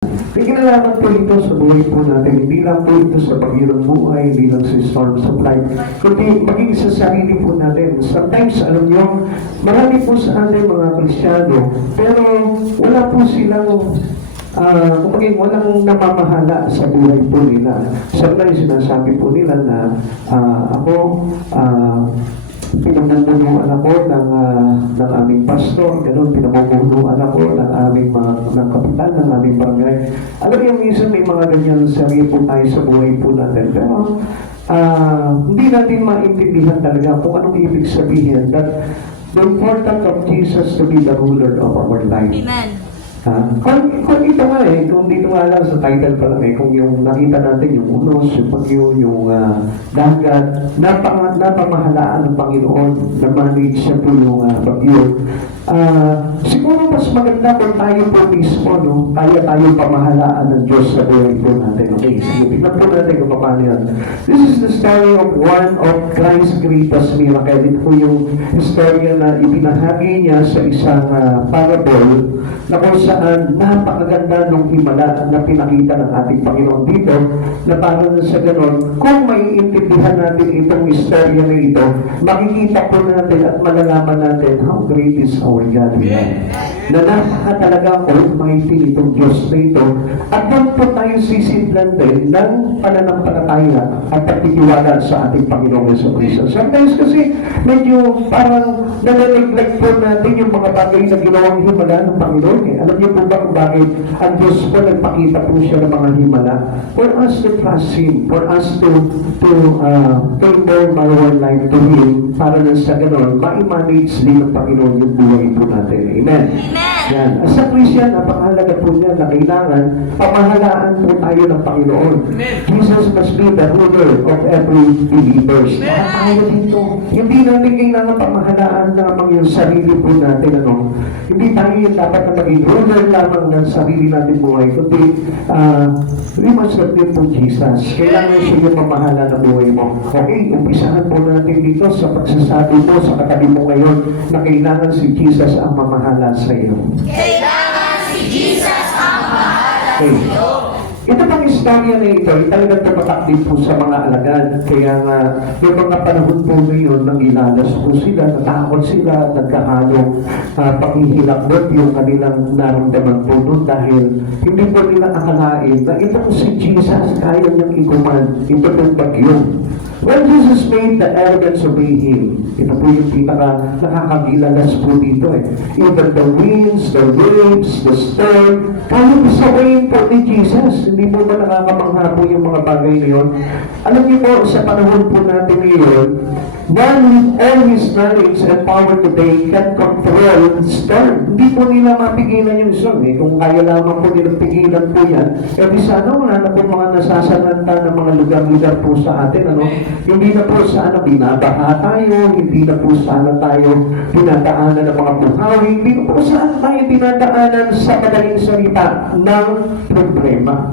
May kinalaman po ito sa buhay po natin. Hindi lang po ito sa pag-irong buhay, hindi lang sa storms of life, kundi maging sa sarili po natin. Sometimes, alam nyo, marami po sa atin mga Kristyano, pero wala po silang kumagin walang namamahala sa buhay po nila. Sometimes sinasabi po nila na ako, pinamumunuan ako ng aming pastor, ganun, pinamumunuan ako ng aming ng kapitan, ng aming barangay. Alam niyo, minsan may mga ganyan sarili po tayo sa buhay po natin. Pero hindi natin maintindihan talaga kung anong ibig sabihin that the importance of Jesus to be the ruler of our life. Amen. Kung ito nga kung dito nga lang sa title pa lang kung yung nakita natin yung unos, yung bagyo, yung dagat, napamahalaan ng Panginoon na manage siya po yung bagyo. Siguro mas maganda kung tayo po mismo, no? Kaya tayo pamahalaan ng Diyos sa buhay po natin. Okay, sige, tignan po natin kung paano yan. This is the story of one of Christ's greatest miracle. Ito po yung istorya na ibinahagi niya sa isang parable na kung saan napakaganda ng himala na pinakita ng ating Panginoon dito, na parang sa ganon, kung maiintindihan natin itong istorya na ito, makikita po natin at malalaman natin how great is our God. Na napakatalagang almighty itong Diyos na ito, at doon po tayo sisidlan din ng pananampalataya at pagtitiwala sa ating Panginoong Jesucristo. Sometimes kasi medyo parang nananeglect po natin yung mga bagay na ginawang himala ng Panginoon. Alam niyo po ba kung bakit ang Diyos po nagpakita po siya ng mga himala? For us to trust Him, for us to turn our life to Him, para na sa ganon, ma-manage din ng Panginoon yung buhay po natin. Amen? Yan. As a Christian, napakahalaga po niya na kailangan pamahalaan po tayo ng Panginoon. Jesus must be the ruler of every believer. Tayo dito. Hindi natin kailangan pamahalaan lamang yung sarili po natin. Hindi tayo yung dapat na maging ruler lamang ng sarili natin buhay. Kundi, we must have been po Jesus. Kailangan siya yung pamahala ng buhay mo. Okay, umpisahan po natin dito sa pagsasabi mo sa katabi mo ngayon na kailangan si Jesus ang mamahala sa iyo. Kailangan si Jesus ang mahala sa iyo. Ito pang istorya na ito, talagang tumatak din po sa mga alagad. Kaya nga, yung mga panahon po ngayon, nang ilalas po sila, natakot sila, nagkahalong panghihilakbot yung kanilang naramdaman po doon dahil hindi po nila akalain na ito po si Jesus, kaya niyang iguman, ito pong bagyo. When Jesus made the elements obey Him, ito po yung nakakagilalas po dito Even the winds, the waves, the storm, kaya pisawayin po ni Jesus. Hindi po ba nakakamangha po yung mga bagay na yun? Alam niyo po, sa panahon po natin ngayon, God with all His knowledge and power today can control the storm. Hindi po nila mapigilan yung storm. Kung kaya lamang po nila pigilan po yan, di sana wala na po mga nasasananta ng mga lugar-lugar po sa atin. Hindi na po sana binabaha tayo, hindi na po sana tayo dinadaanan ng mga buhawi, hindi na po sana tayo dinadaanan sa madaling salita ng problema.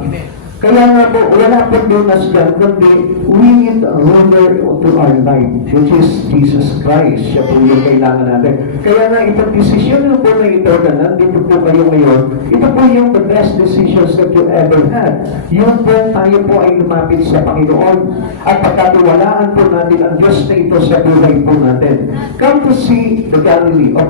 Kaya nga po, wala po lunas dyan, kundi we need a ruler to our life, which is Jesus Christ. Siya po yung kailangan natin. Kaya nga, itong decision po na ito na nandito po kayo ngayon, ito po yung the best decisions that you ever had. Yun po, tayo po ay lumapit sa Panginoon at pagkatiwalaan po natin ang Diyos na ito sa buhay po natin. Come to see the Galilee of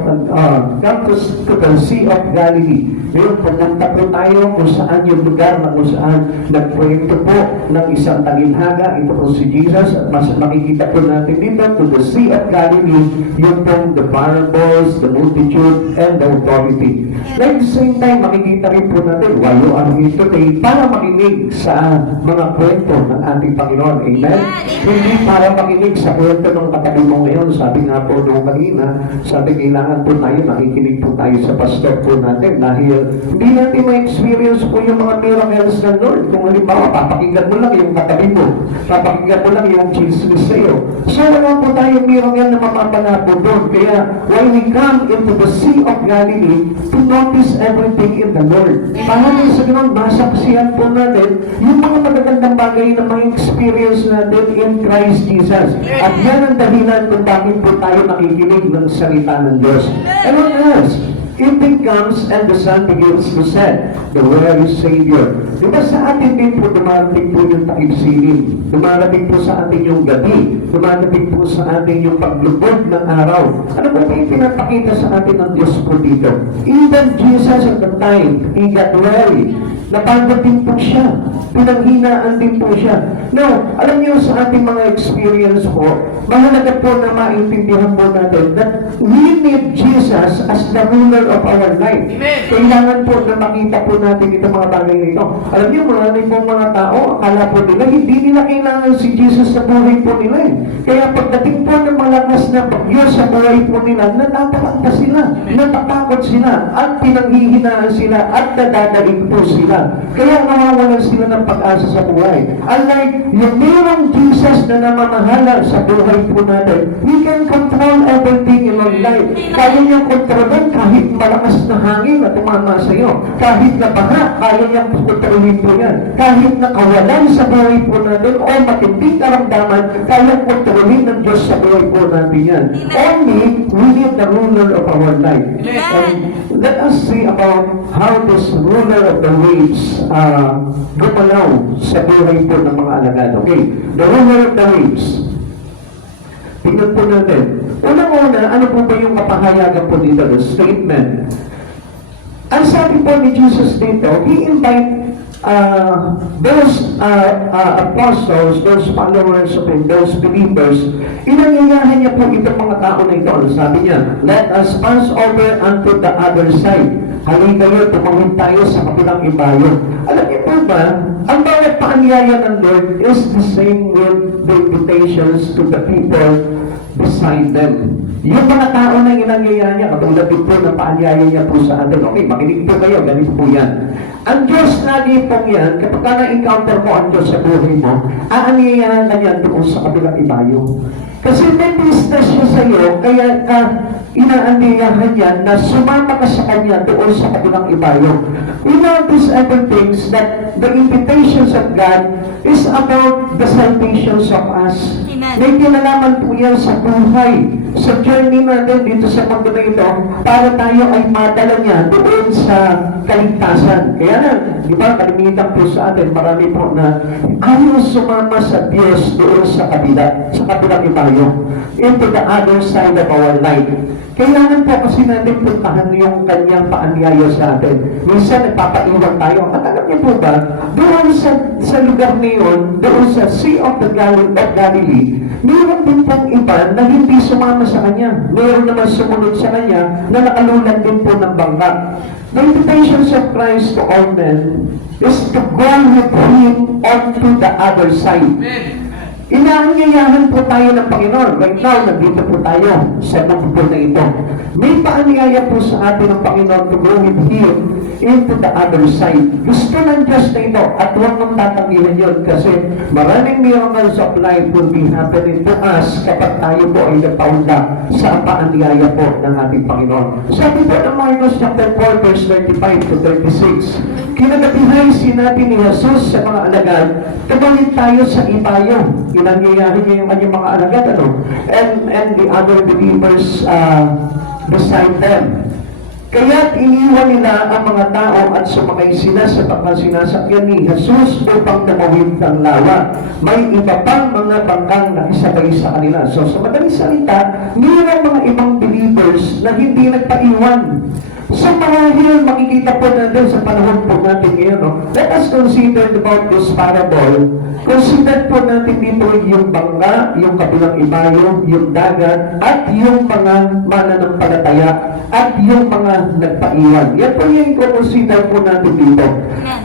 come to the Sea of Galilee. Ngayon, pumunta po tayo kung saan yung lugar na kung saan nagproyekto po ng isang talinhaga. Ito po si Jesus. At mas makikita po natin dito to the Sea of Galilee, yung pong the parables, the multitude, and the authority. Like the same time, makikita rin po natin why you are here today para makinig sa mga kwento ng ating Panginoon. Amen? Hindi para makinig sa kwento ng katabi mo ngayon. Sabi nga po noong kanina, sabi kailangan po tayo, nakikinig po tayo sa pastor po natin dahil hindi natin ma-experience po yung mga miracles ng Lord. Kung halimbawa, papakinggan mo lang yung katabi mo, papakinggan mo lang yung chismis sa iyo. So, wala po tayong miracle na mapapala po doon. Kaya, when we come into the Sea of Galilee, to notice everything in the Lord. Para sa ganun, masaksihan po natin yung mga magagandang bagay na ma-experience natin in Christ Jesus. At yan ang dahilan kung bakit po tayo nakikinig ng salita ng Diyos. And what else? evening comes and the sun begins to set, the weary Savior. Diba sa atin din po dumarating po yung takip silim, dumarating po sa atin yung gabi, dumarating po sa atin yung paglubog ng araw. Ano po yung pinapakita sa atin ng Diyos po dito? Even Jesus at the time, He got weary. Napagod din po siya. Pinanghinaan din po siya. Now, alam niyo sa ating mga experience po, mahalaga po na maintindihan po natin that we need Jesus as the ruler of our life. Amen. Kailangan po na makita po natin itong mga bagay na ito. Alam niyo, marami pong mga tao, akala po nila, hindi nila kailangan si Jesus sa buhay po nila eh. Kaya pagdating po ng malakas na bagyo sa buhay po nila, natatakanta sila, natatakot sila, at pinanghihinaan sila, at nadadaig po sila. Kaya nawawalan sila ng pag-asa sa buhay. Unlike yung mayroong Jesus na namamahala sa buhay po natin, He can control everything in our life. Kaya niyang kontrolin kahit malakas na hangin na tumama sa iyo. Kahit na baha, kaya niyang kontrolin po yan. Kahit na kawalan sa buhay po natin o matinding karamdaman, kaya kontrolin ng Diyos sa buhay po natin yan. Only, we need the ruler of our life. And let us see about how this ruler of the waves gumalaw sa buhay po ng mga alagad. Okay, the ruler of the waves. Tingnan po natin. Unang-una, ano po ba yung kapahayagan po dito, the statement? Ang sabi po ni Jesus dito, He invite those apostles, those followers of Him, those believers, inanyayahan niya po itong mga tao na ito. Ano sabi niya? Let us pass over unto the other side. Halin kayo, tumawid tayo sa kabilang ibayo. Alam niyo po ba, ang bawat paanyaya ng Lord is the same with the invitations to the people beside them. Yung mga tao na inangyayaya niya, katulad din po na paanyaya niya po sa atin. Okay, makinig po kayo, ganito po yan. Ang Diyos lagi po yan, kapag ka na-encounter mo ang Diyos sa buhay mo, aanyayahan ka niya doon sa kabilang ibayo. Kasi may business siya sa iyo, kaya inaanyayahan niya na sumama ka sa Kanya doon sa kabilang ibayo. We know these other things that the invitations of God is about the salvations of us. May kinalaman po yan sa buhay, sa journey natin dito sa mundo na ito, para tayo ay madala niya doon sa kaligtasan. Kaya na, di ba, kalimitan po sa atin, marami po na ayaw sumama sa Diyos doon sa kabilang ibayo, into the other side of our life. Kailangan po kasi natin puntahan yung kanyang paanyaya sa atin. Minsan nagpapaiwan tayo. At alam niyo po ba, doon sa lugar na yun, doon sa Sea of the Galilee, mayroon din pong iba na hindi sumama sa kanya. Mayroon naman sumunod sa kanya na nakalulan din po ng bangka. The invitations of Christ to all men is to go with Him onto the other side. Inaanyayahan po tayo ng Panginoon. Right now, nandito po tayo sa mundo na ito. May paanyaya po sa atin ng Panginoon to go with Him into the other side. Gusto ng Diyos na ito at huwag mong tatanggihan yun kasi maraming miracles of life will be happening to us kapag tayo po ay napaunda sa paanyaya po ng ating Panginoon. Sabi po ng Marcos chapter 4 verse 35 to 36, kinagabihay sinabi ni Jesus sa mga alagad, tumawid tayo sa ibayo. Inanyayahin niya yung kanyang mga alagad, and the other believers beside them. Kaya iniwan nila ang mga tao at sumakay sila sa pagkasinasakyan ni Jesus upang tumawid ng lawa. May iba pang mga bangkang nakisabay sa kanila. So sa madaling salita, mayroong mga ibang believers na hindi nagpaiwan. So marahil makikita po natin sa panahon po natin ngayon, no? Let us consider about this parable. Consider po natin dito yung bangka, yung kabilang ibayo, yung dagat, at yung mga mananampalataya, at yung mga nagpaiwan. Yan po yung consider po natin dito.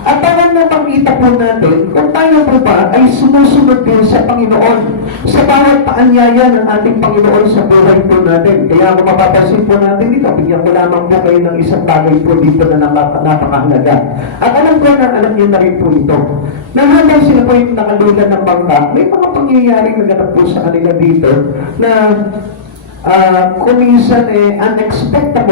At para na makita po natin, kung tayo po ba ay sumusunod din sa Panginoon, sa bawat paanyaya ng ating Panginoon sa buhay po natin. Kaya kung mapapansin po natin dito, bigyan ko lamang po kayo ng isang bagay po dito na napakahalaga. At alam ko na, alam niyo na rin po ito. Nahabang sila po yung nakalulan ng bangka, may mga pangyayaring naganap po sa kanila dito na kung minsan unexpected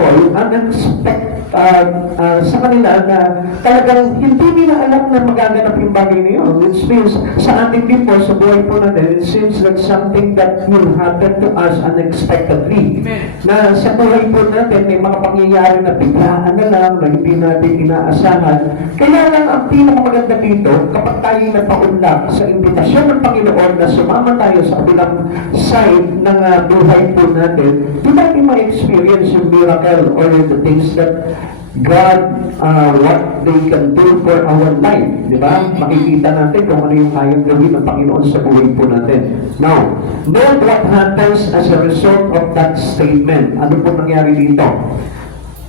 sa kanila na talagang hindi nila alam na magaganap yung bagay na yun. It means sa ating din po, sa buhay po natin, it seems like something that will happen to us unexpectedly. Na sa buhay po natin, may mga pangyayari na biglaan na lang, na hindi natin inaasahan. Kaya lang ang pinakamaganda dito, kapag tayo nagpaunlak sa imbitasyon ng Panginoon na sumama tayo sa kabilang side ng buhay po natin, di natin ma-experience yung miracle or the things that God, what they can do for our life. Di ba? Makikita natin kung ano yung kayang gawin ng Panginoon sa buhay po natin. Now, note what happens as a result of that statement. Ano po nangyari dito?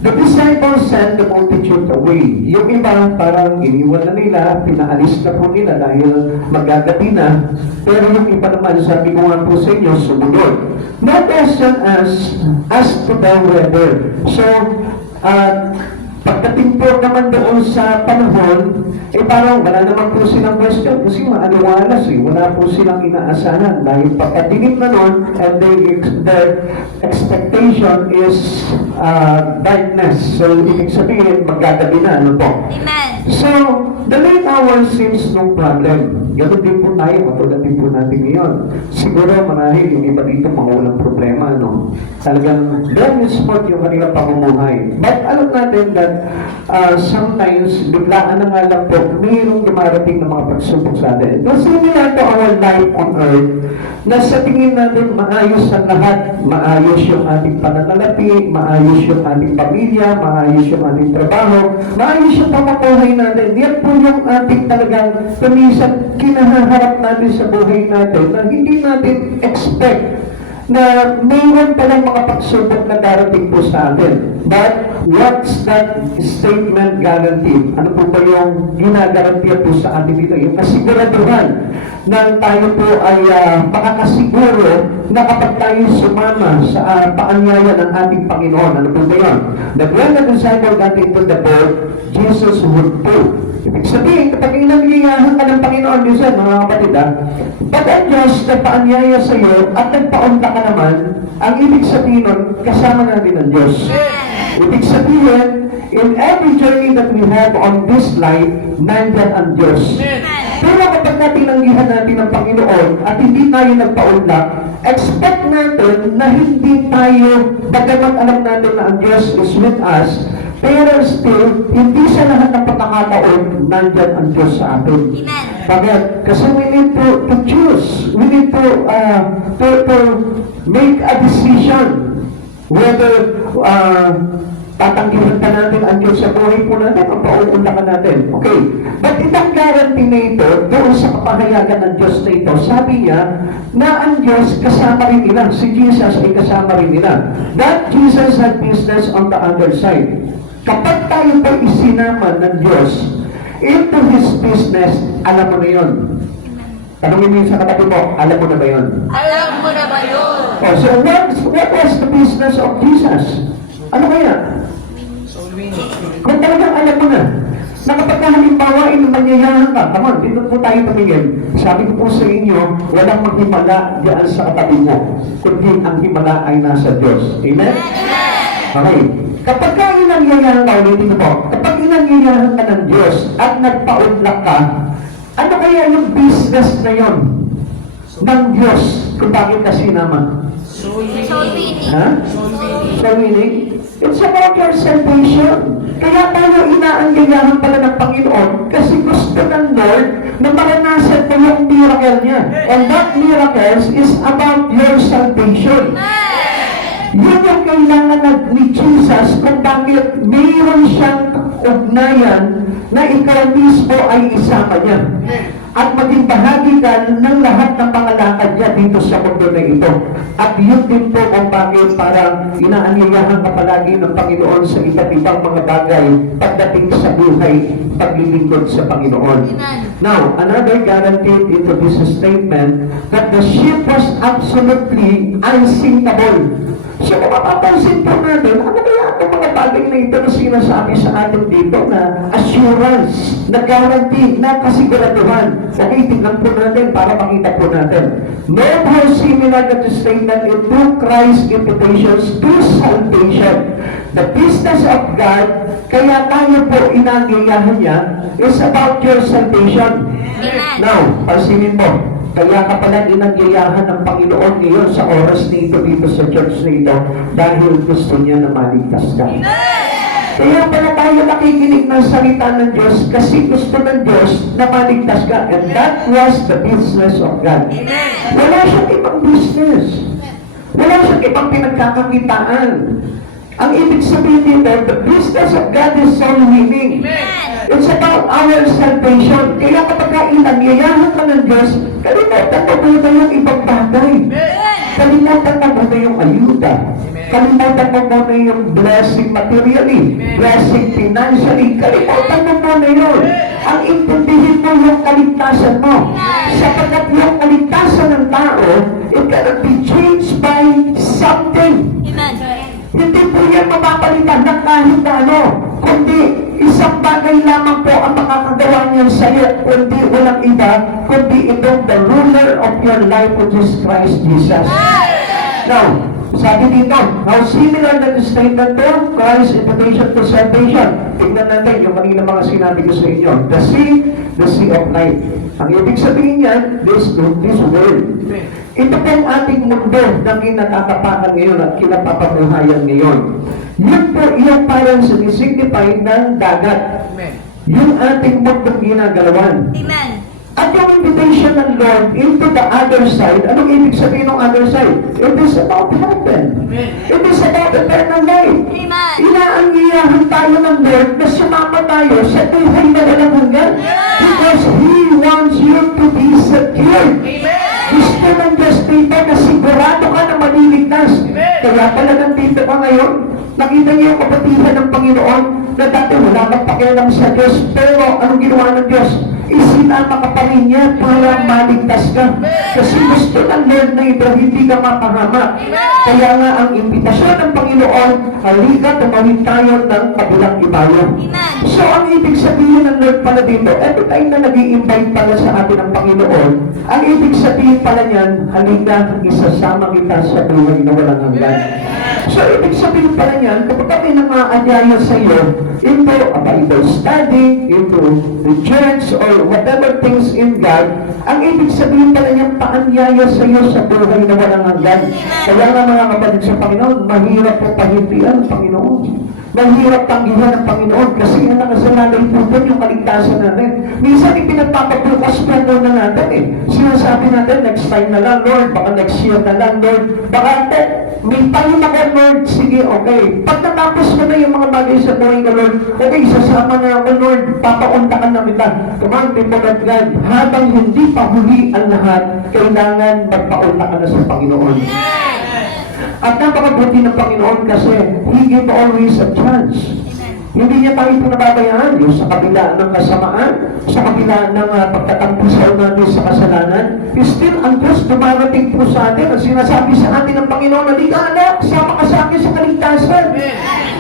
The disciples sent the multitude away. Yung iba, parang iniwan na nila, pinaalis na po nila dahil magagabi na. Pero yung iba naman, sabi ko nga po sa inyo, sumunod. Not as soon as to the weather. So, pagdating po naman doon sa panahon, parang wala naman po silang question kasi maaliwalas wala po silang inaasahan dahil pagkadilim na nun and their expectation is darkness. So, ibig sabihin, magkagabi na, ano po? Amen. So, the late hour seems no problem. Ganun din po tayo, matulad din po natin ngayon. Siguro marahil yung iba dito mga walang problema, no? Talagang very sport yung kanilang pamumuhay. But alam natin that sometimes, biglaan na nga lang po, mayroong dumarating na mga pagsubok sa atin. Kasi similar to our life on earth, na sa tingin natin maayos ang lahat. Maayos yung ating pananalapi, maayos yung ating pamilya, maayos yung ating trabaho, maayos yung pamamuhay natin. Yan po yung ating talagang pamisan kinaharap natin sa buhay natin na hindi natin expect na mayroon palang mga pagsubok na darating po sa atin. But what's that statement guaranteed? Ano po ba yung ginagarantiya po sa atin dito? Yung kasiguraduhan na tayo po ay makakasiguro na kapag tayo sumama sa paanyaya ng ating Panginoon. Ano po ba yun? That when the disciple got into the boat, Jesus would go. Ibig sabihin, kapag inangiyahan ka ng Panginoon, minsan, mga kapatid, pag ang Diyos nagpaanyaya sa iyo at nagpaunta ka naman, ang ibig sabihin nun, kasama natin ang Diyos. Ibig sabihin, in every journey that we have on this life, nandyan ang Diyos. Pero kapag tinanggihan natin ang Panginoon at hindi tayo nagpaunlak, expect natin na hindi tayo, bagamat alam natin na ang Diyos is with us, pero still, hindi sa lahat ng pagkakataon, nandyan ang Diyos sa atin. Bakit? Kasi we need to choose. We need to make a decision whether tatanggihan pa natin ang Diyos sa buhay po natin o pauunlakan natin. Okay. But itong guarantee na ito, doon sa kapahayagan ng Diyos na ito, sabi niya na ang Diyos kasama rin nila. Si Jesus ay kasama rin nila. That Jesus had business on the other side. Kapag tayo po isinama ng Diyos into His business, alam mo na yun. Tanungin mo yun sa katabi mo, alam mo na ba yun? Alam mo na ba yun? Oh, so what was the business of Jesus? Ano kaya? Kung talagang alam mo na, na kapag halimbawa manyayahan ka, come on, dito po tayo tumingin. Sabi ko po sa inyo, walang maghimala diyan sa katabi mo, kundi ang himala ay nasa Diyos. Amen? Okay. Kapag ka inanyayahan ka, ulitin po, kapag inanyayahan ka ng Diyos at nagpaunlak ka, ano kaya yung business na yon ng Diyos kung bakit ka sinama? Soul winning. Ha? Soul winning? It's about your salvation. Kaya tayo inaanyayahan pala ng Panginoon kasi gusto ng Lord na maranasan mo yung miracle niya. And that miracle is about your salvation. Yun yung kailangan ni Jesus kung bakit mayroon siyang ugnayan na ikaw mismo ay isama niya. At maging bahagi ka ng lahat ng pangalakad niya dito sa mundo na ito. At yun din po kung bakit parang inaanyayahan ka palagi ng Panginoon sa iba't ibang mga bagay pagdating sa buhay, paglilingkod sa Panginoon. Now, another guarantee into this statement that the ship was absolutely unsinkable. So kung mapapansin po natin, ano kaya ang ang mga bagay na ito na sinasabi sa atin dito na assurance, na guarantee, na kasiguraduhan. Okay, tingnan po natin para makita po natin. Note how similar that statement in two Christ's invitations to salvation. The business of God, kaya tayo po inangayahan niya, is about your salvation. Amen. Now, pansinin mo, kaya ka pala inangyayahan ng Panginoon ngayon sa oras nito dito sa church nito dahil gusto niya na maligtas ka. Kaya pala tayo nakikinig ng salita ng Diyos kasi gusto ng Diyos na maligtas ka. And that was the business of God. Wala siyang ibang business. Wala siyang ibang pinagkakakitaan. Ang ibig sabihin dito, the business of God is soul winning. It's about our salvation. Kaya kapag inangyayahan ka ng Diyos, kalimutan mo muna yung ibang bagay. Kalimutan mo muna yung ayuda. Kalimutan mo muna yung blessing materially, blessing financially. Kalimutan mo muna yun. Ang intindihin mo yung kaligtasan mo. Sapagkat yung kaligtasan ng tao, it cannot be changed by something. Hindi po yan mapapalitan ng kahit ano, kundi isang bagay lamang po ang makakagawa niyan sa iyo, kundi walang iba, kundi itong the ruler of your life, which is Christ Jesus. Now, sabi dito, how similar na the statement to Christ's invitation to salvation. Tignan natin yung kanina mga sinabi ko sa inyo. The sea of life. Ang ibig sabihin niyan, this world. Ito pong ating mundo na kinatatapakan ngayon at kinapapabuhayan ngayon. Yun po yung parang sinisignify ng dagat. Yung ating mundong ginagalawan. At yung invitation ng Lord into the other side, anong ibig sabihin ng other side? It is about heaven. It is about eternal life. Inaangyayahan tayo ng Lord na sumama tayo sa buhay na walang hanggan. Because He wants you to be secured. Gusto ng Diyos dito na sigurado ka na maliligtas. Kaya pala nandito ka ngayon, nakita niyo yung kapatihan ng Panginoon na dati wala kang pakialam sa Diyos, pero anong ginawa ng Diyos? Isinama ka pa rin niya para maligtas ka. Kasi gusto ng Lord na ito, hindi ka mapahamak. Kaya nga ang imbitasyon ng Panginoon, halika, tumawid tayo ng kabilang ibayo. So ang ibig sabihin ng Lord pala dito, every time na nag-i-invite pala sa atin ng Panginoon, ang ibig sabihin pala niyan, halika, isasama kita sa buhay na walang hanggan. So ibig sabihin pala niyan, kapag kami nang-aanyaya sa iyo, into a Bible study, into the church, or whatever things in God, ang ibig sabihin pala niyang paanyaya sa iyo sa buhay na walang hanggan. Kaya nga mga kapatid sa Panginoon, mahirap po pahintian ang Panginoon. Mahirap tanggihan ng Panginoon kasi ang nakasalalay po doon yung kaligtasan natin. Minsan ipinagpapabukas po na natin eh. Sinasabi natin, next time na lang, Lord, baka next year na lang, Lord. Baka may time ako, Lord, sige, okay. Pag natapos ko na yung mga bagay sa buhay ko, Lord, okay, sasama na ako, Lord, papauntakan na kita. Come on, people of God, habang hindi pa huli ang lahat, kailangan magpaunta ka na sa Panginoon. At napakabuti ng Panginoon kasi He gave always a chance. Hindi niya tayo pinababayaan yung sa kabila ng kasamaan, sa kabila ng pagtatampusaw natin sa kasalanan. Still, ang Diyos dumarating po sa atin at sinasabi sa atin ng Panginoon na di ka anak, sama ka sa akin sa kaligtasan.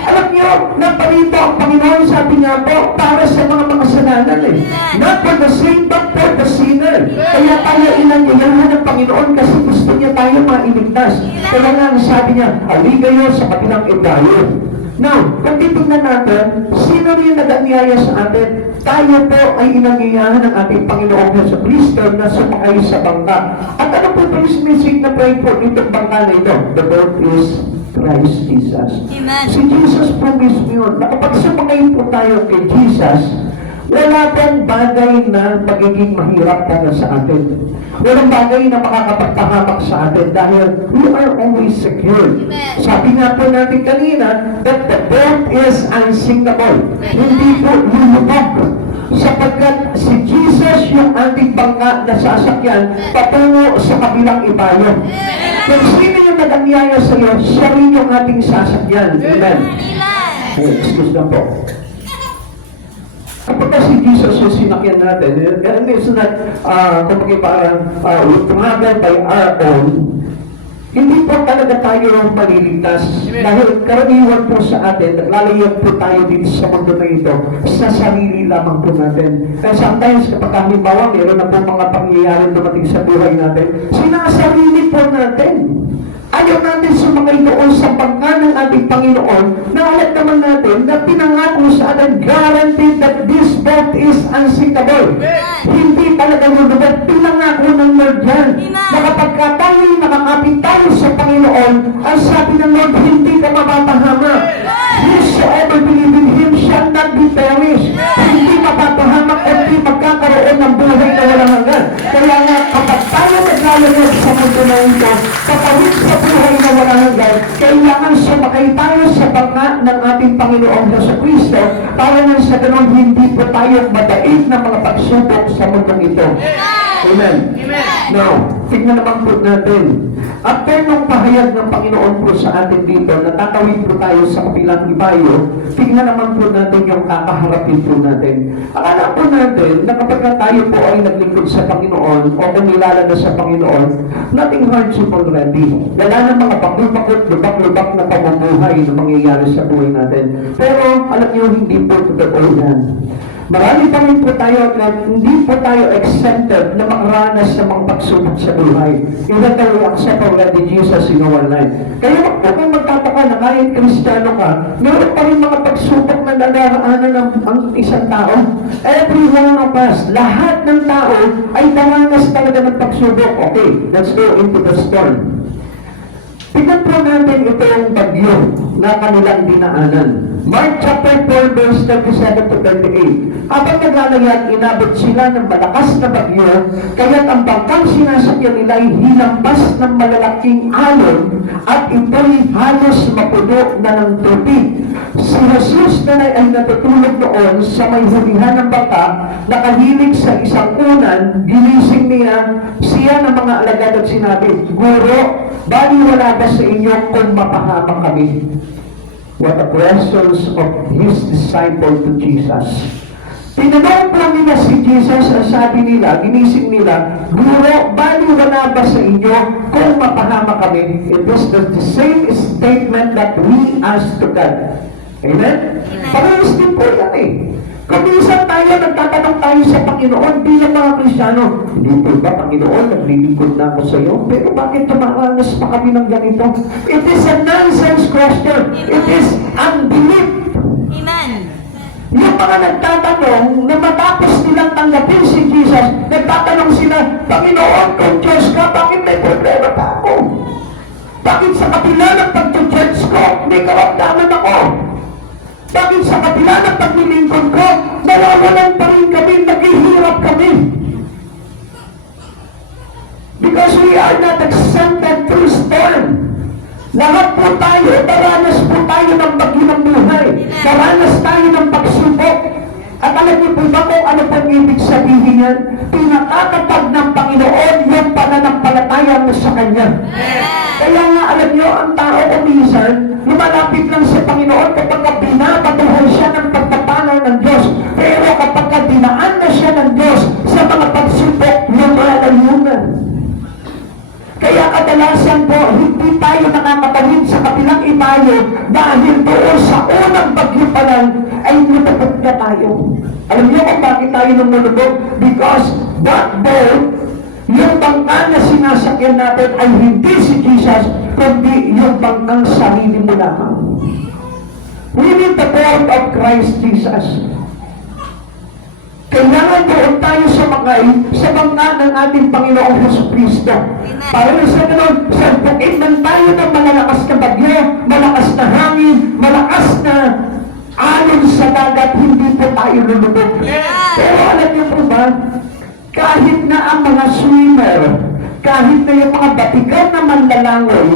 Alam niyo, naparito ang Panginoon, sabi niya po, para sa mga makasalanan eh. Not for the saint, but for the sinner. Kaya tayo inanyayahan ng Panginoon kasi gusto niya tayo mailigtas. Kaya nga sabi niya, halikayo sa kabilang ibayo. Now, kung titignan natin, sino rin nag-anyaya sa atin? Tayo po ay inanyayahan ng ating Panginoon sa Kristo na sumakay sa bangka. At ano po ito yung sinisig na pray po itong bangka na ito? The boat is Christ Jesus. Amen. Si Jesus po mismo yun. Na kapag sumakay po tayo kay Jesus, wala pong bagay na magiging mahirap para sa atin. Walang bagay na makakapagpahamak sa atin dahil we are always secured. Sabi nga po natin kanina that the boat is unsinkable. Hindi po lulubog. Sapagkat si Jesus yung ating bangka na sasakyan patungo sa kabilang ibayo. Kung sino yung nag-anyaya sa iyo, siya rin yung ating sasakyan. Amen. Excuse na po. Kapag si Jesus yung sinakyan natin, and it's not, kapag parang we travel by our own, Hindi po talaga tayo ang maliligtas. Dahil karaniwan po sa atin, naglalayag po tayo dito sa mundo na ito sa sarili lamang po natin. And sometimes, kapag halimbawa, meron na po mga pangyayari dumating sa buhay natin, sinasarili po natin. Ayaw natin sumakay doon sa pagka ng ating Panginoon na alam naman natin na pinangako sa atin, guaranteed that this boat is unsinkable. Hindi talaga lulubog. Pinangako ng Lord yan. Na kapag tayo nakakapit tayo sa Panginoon, ang sabi ng Lord, hindi ka mapapahama. Whosoever believe in Him shall not be perished. Hindi mapapahama kundi magkakaroon ng buhay na walang hanggan. Kaya nga, kapag tayo naglalagay sa mundo na ito, kapawit sa buhay na walang hanggan, kailangan sumakay tayo sa bangka ng ating Panginoong Jesucristo para nang sa ganun hindi po tayo madaig na mga pagsubok sa mundong ito. Amen. Now, tingnan naman po natin. After nung pahayag ng Panginoon po sa atin dito, natatawid po tayo sa kapilang ibayo, tingnan naman po natin yung kakaharapin po natin. Akala po natin na kapag tayo po ay naglingkod sa Panginoon o kumilala na sa Panginoon, nothing hardship already. Wala na mga pakul-pakul, lubak-lubak na pamumuhay na mangyayari sa buhay natin. Pero alam niyo, hindi po totoo yan. Marami pa rin po tayo na hindi po tayo exempted na makaranas ng mga pagsubok sa buhay. Even though we accept already Jesus in our life. Kaya huwag kang magtataka na kahit Kristiyano ka, meron pa rin mga pagsubok na nadaraanan ng isang tao. Every one of us, lahat ng tao ay daranas talaga ng pagsubok. Okay, let's go into the storm. Tignan po natin ito yung bagyo na kanilang dinaanan. Mark chapter 4 verse 37 to 38. Habang naglalayag, inabot sila ng malakas na bagyo, kaya't ang bangkang sinasakyan nila ay hinampas ng malalaking alon at ito'y halos mapuno na ng tubig. Si Jesus na ay natutulog noon sa may hulihan ng bangka, nakahilig sa isang unan, ginising siya ng mga alagad at sinabi, Guro, bali wala ba sa inyo kung mapahama kami? What the questions of His disciple to Jesus. Tinanong po nila si Jesus, ang sabi nila, ginising nila, Guro, bali wala ba sa inyo kung mapahama kami? It is the same statement that we ask to God. Amen? Parehas din po yan eh. Kung minsan tayo, nagtatanong tayo sa Panginoon bilang mga Kristiyano, hindi po ba, Panginoon, naglilingkod na ako sa iyo, pero bakit tumaranas pa kami ng ganito? It is a nonsense question. It is unbelief. Amen. Yung mga nagtatanong na matapos nilang tanggapin si Jesus, nagtatanong sila, Panginoon, kung Diyos ka, bakit may problema pa ako? Bakit sa kabila ng pag-judge ko, may karamdaman ako? Bakit sa kabila ng paglilingkod ko, nawawalan pa rin kami, naghihirap kami? Because we are not exempted through storm. Lahat po tayo, daranas po tayo ng bagyo ng buhay. Daranas tayo ng pagsubok. At alam niyo po ba kung ano pang ibig sabihin yan? Pinakatatag ng Panginoon yung pananampalataya mo sa Kanya. Kaya nga alam niyo, ang tao o minsan, lumalapit lang sa Panginoon kapag binabatuhan siya ng pagpapanaw ng Diyos. Pero kapag dinaan na siya ng Diyos sa mga pagsubok, lumalayo na. Kaya kadalasan po, hindi tayo nakakatawid sa kapilang ibayo dahil doon sa unang bagyo pa lang ay nilubog na tayo. Alam niyo kung bakit tayo lumulubog? Because that boat, yung bangka na sinasakyan natin ay hindi si Jesus, kundi yung bangkang sarili mo lamang. We need the boat of Christ Jesus. Kailangan doon tayo sumakay sa bangka ng ating Panginoong Jesucristo. Para sa ganun, sampukin man tayo ng malalakas na bagyo, malakas na hangin, malakas na alon sa dagat, hindi po tayo lulubog. Pero alam niyo po ba, kahit na ang mga swimmer, kahit na yung mga batigan na manlalangoy,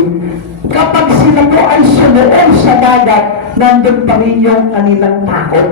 kapag sila po ay sumuol sa dagat, nandun pa rin yung kanilang takot.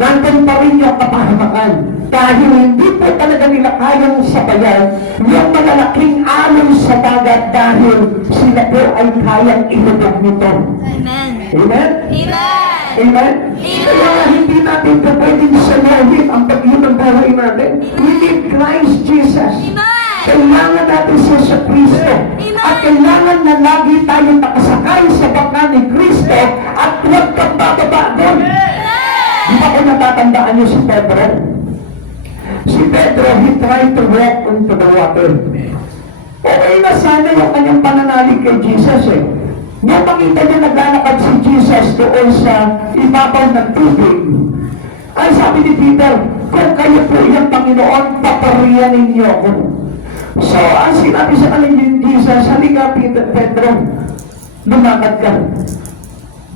Nandun pa rin yung kapahamakan. Dahil hindi po talaga nila kayang sabayan yung malalaking alon sa dagat dahil sila po ay kayang ilubog nito. Amen. Amen? Amen. Amen? Kaya nga hindi natin po pwedeng saluhin ang bagyo ng buhay natin. We need Christ Jesus. Amen. Kailangan natin siya sa Kristo. Amen. At kailangan na lagi tayong nakasakay sa bangka ni Kristo at huwag kang bababa doon. Di ba kung natatandaan niyo si Pedro? Si Pedro, he tried to walk into the water. Okay na sana yung kanyang pananalig kay Jesus eh. Nung makita niya naglalakad si Jesus doon sa ibabaw ng tubig, ay sabi ni Peter, kung kayo po yung Panginoon, papariyanin niyo ako. So, ang sinabi sa kanila ni Jesus, halika Pedro, lumakad ka.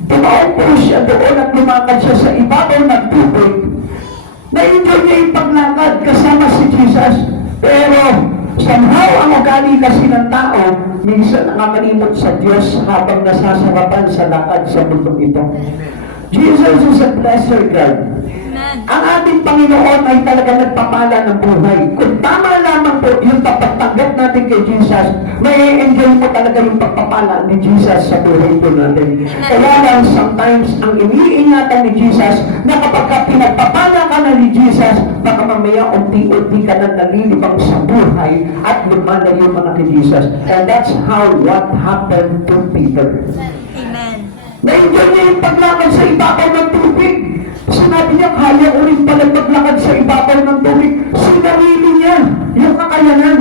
Tumaon po siya doon at lumakad siya sa ibabaw ng tubig. Na-enjoy niya yung paglakad kasama si Jesus. Pero somehow ang ugali kasi ng tao, minsan nakakalimot sa Diyos habang nasasarapan sa lakad sa mundong ito. Jesus is a blessed God. Ang ating Panginoon ay talaga nagpapala ng buhay. Kung tama lamang po yung pagtanggap natin kay Jesus, may enjoy mo talaga yung pagpapala ni Jesus sa buhay po natin. Kaya lang, sometimes, ang iniingatan ni Jesus, na kapag pinagpapala ka na ni Jesus, baka mamaya unti-unti ka na nalilibang sa buhay at lumalayo mo na kay Jesus. And that's how what happened to Peter. Amen. Na-enjoy niya yung paglakad sa ibabaw ng tubig. Sinabi niya, kaya ulit pala maglakad sa ibabaw ng tubig. Sinarili niya yung kakayanan.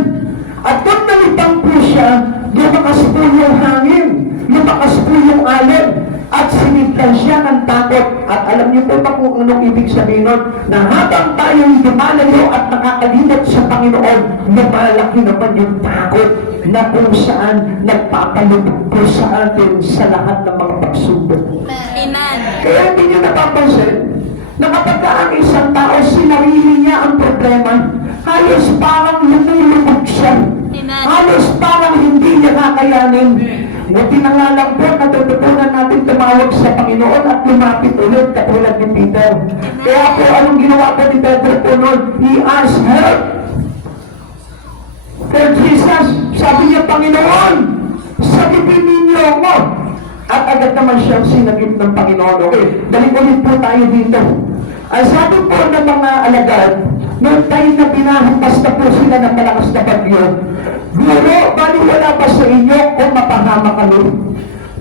At kung nalipang po siya, lumakas po yung hangin, lumakas po yung alon, at siniglan siya ng takot. At alam niyo po ba kung anong ibig sabihin nun? Na habang tayong lumalayo at nakakalimot sa Panginoon, lumalaki naman yung takot na kung saan nagpapalubog po sa atin sa lahat ng mga pagsubok. Amen. Kaya hindi niyo napapansin na kapag ang isang tao sinarili niya ang problema, halos parang lumulubog siya. Amen. Halos parang hindi niya kakayanin. Buti na nga lang po, natututunan natin tumawag sa Panginoon at lumapit ulit katulad ni Peter. Kaya po, anong ginawa po ni Pedro po noon? He asked help. Kaya Jesus, sabi niya, Panginoon, sagipin ninyo ako. At agad naman siyang sinagip ng Panginoon. Okay, balik ulit po tayo dito. Ang sabi po ng mga alagad, noong tayo na pinahampas na po sila ng malakas na bagyo, Guro, bali wala pa sa inyo kung mapahama kami.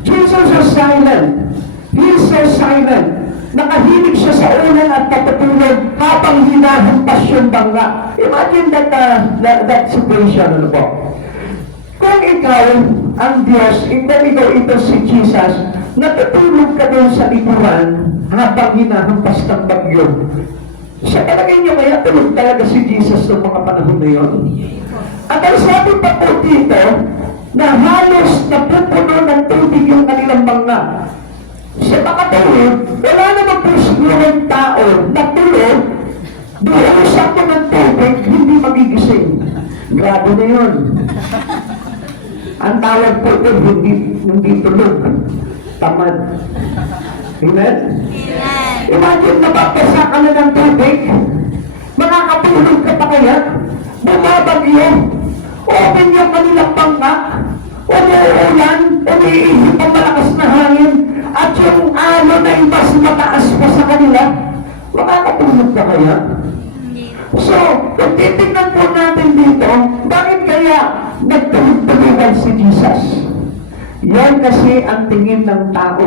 Jesus was silent. He is so silent. Nakahilig siya sa ulan at patutulog habang hinahampas yung bangka. Imagine that situation, ano po? Kung ikaw, ang Diyos, ikaw ito si Jesus, natutulog ka doon sa liburan habang hinahampas ng bagyo. Sa palagay niyo kaya tulog talaga si Jesus ng mga panahon na yun? At ang sabi pa po dito, na halos napupuno ng tubig yung kanilang bangka. Sa makatulog, wala naman po siguro ng tao na tulog, doon sa ng tubig, hindi magigising. Grabe na yun. Ang tawag po ito, hindi tulog. Tamad. Amen? Imagine, nabapasa ka na ng tubig. Makakatulog ka pa kaya? Bumabagyo. Open yung kanilang bangka. Umuulan. Umiihip ang malakas na hangin. At yung alon ay mas mataas pa sa kanila. Makakatulog ka kaya? So, kung titignan po natin dito, bakit kaya nagtulog-tulugan si Jesus? Yan kasi ang tingin ng tao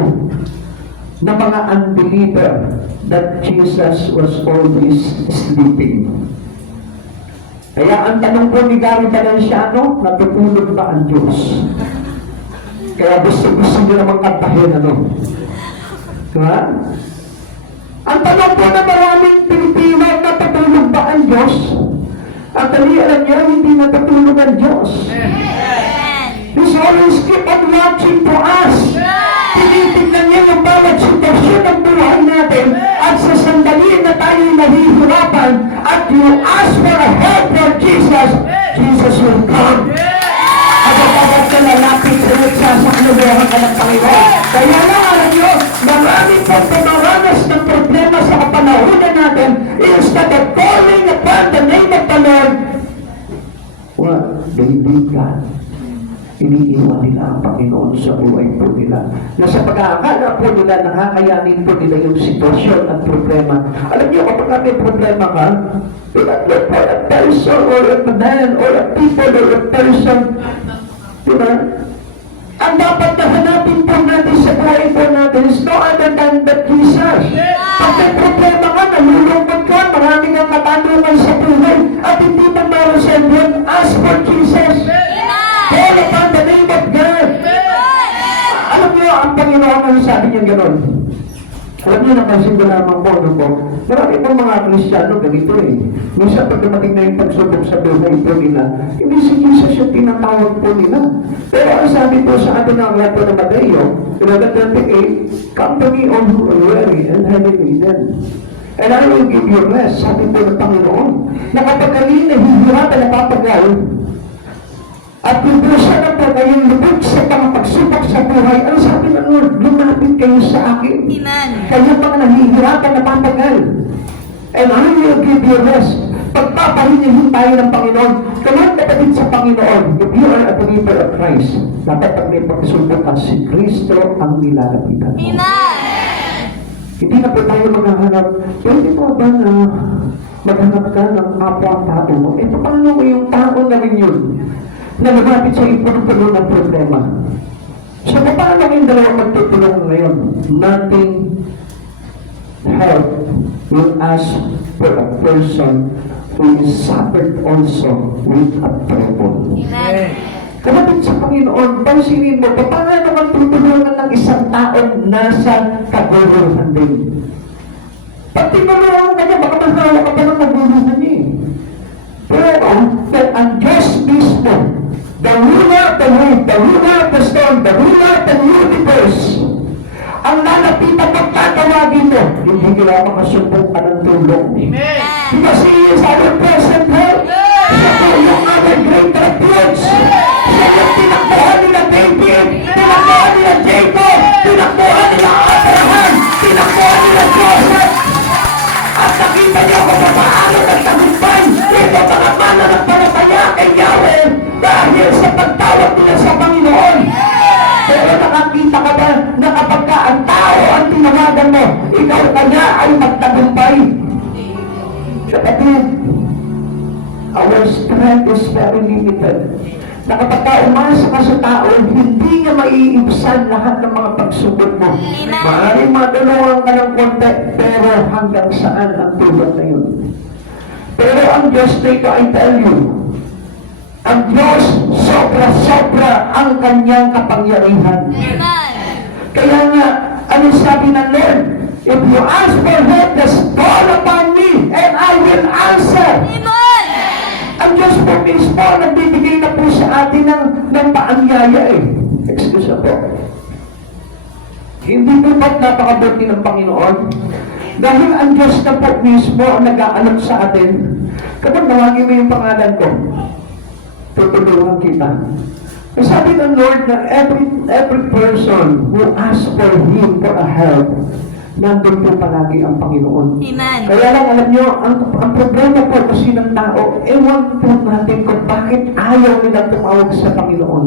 na mga unbeliever that Jesus was always sleeping. Kaya ang tanong po ni Gary Valenciano, natutulog ba ang Diyos? Kaya gusto nyo namang kantahin, ano? Diba? Ang tanong po na maraming Pilipino, natutulog ba ang Diyos? At alam niyo, hindi natutulog ang Diyos. He's always keep on watching for us. Tinitignan niya yung bawat sitwasyon ng buhay natin at sa sandali na tayo'y nahihirapan at you ask for a help from Jesus, Jesus will come. At kapag ka lalapit ulit sa saklubuhan ka ng Panginoon. Kaya lang alam niyo, marami pong tumaranas ng problema sa kapanahunan natin instead of calling upon the name of the Lord. What? They did God. Iniiwan nila ang Panginoon sa buhay po nila. Na sa pag-aakala po nila, nakakayanin po nila yung sitwasyon at problema. Alam niyo, kapag may problema ka, do not look for a person or a man or a people or a person. Diba? Ang dapat na hanapin po natin sa buhay po natin is no other than that Jesus. Pag may problema ka, nalulungkot ka, marami kang katanungan sa buhay, at hindi mo ma-resolve, ask for Jesus. Call upon the name of God. Alam niyo, ang Panginoon ang sabi niya gano'n. Alam niyo, napansin ko lamang po, ano po, marami pong mga Kristiyano ganito eh. Minsan pag dumating na yung pagsubok sa buhay po nila, hindi si Jesus yung tinatawag po nila. Pero ang sabi po sa atin ng letter ng Mateo, 11:28, come to me all who are weary and heavy laden, and I will give you rest. Sabi po ng Panginoon, na kapag kayo nahihirapan na papagal, at pinusan na po kayong lubog sa pagsubok sa buhay, ang sabi ng Lord, lumapit kayo sa akin. Amen. Kayo mga nahihirapan na papagal. And I will give you rest. Pagpapahingahin tayo ng Panginoon. Kaya kapatid sa Panginoon, if you are a believer of Christ, dapat pag may pagsubukan, si Kristo ang nilalapitan mo. Amen. Hindi na po tayo maghahanap. Pwede po ba na maghanap ka ng kapwa-tao mo? Eh, paano mo yung tao na rin yun? Na lumapit sa ipuno-puno ng problema. So, paano yung dalawang magtutulong ngayon? Nothing help will ask for a person who is suffered also with a trouble. Amen. Kapatid sa Panginoon, pansinin mo, paano naman tutulungan ng isang taong nasa kaguluhan din? Pag tinulungan ka niya, baka mahawa ka pa ng kaguluhan niya eh. Pero, ang Diyos mismo, the ruler of the world, the ruler of the storm, the ruler of the universe, ang lalapitan ng tatawagin mo, hindi kailangan makasumbong ka ng tulong. Amen. Because He is our present help. Siya po yung our great refuge. Siya yung tinakbuhan nila David, tinakbuhan nila Jacob, tinakbuhan nila Abraham, tinakbuhan nila Joseph. At nakita niyo kung paano nagtagumpay ito mga mananampalataya kay Yahweh dahil sa pagtawag nila sa Panginoon. Pero nakakita ka ba na kapag ka ang tao ang tinawagan mo, ikaw kanya ay magtagumpay? Kapatid, our strength is very limited. Na kapag ka umasa ka sa tao, hindi niya maiibsan lahat ng mga pagsubok mo. Maaaring matulungan ka ng konti, pero hanggang saan ang tulong na yun? Pero ang Diyos dito, I tell you, ang Diyos, sobra-sobra ang kanyang kapangyarihan. Amen. Kaya nga, ano sabi ng Lord? If you ask for help, just call upon me, and I will answer. Amen. Ang Diyos po mismo, nagbibigay na po sa atin ng paanyaya eh. Excuse po. Hindi po ba't napakabuti ng Panginoon? Dahil ang Diyos na po mismo ang nag-aalok sa atin. Kapag nawagin mo yung pangalan ko, tutulungan kita. Sabi ng Lord na every person who asks for Him for a help, nandun po palagi ang Panginoon. Amen. Kaya lang alam nyo, ang problema po kasi ng tao, ewan po natin kung bakit ayaw nilang tumawag sa Panginoon.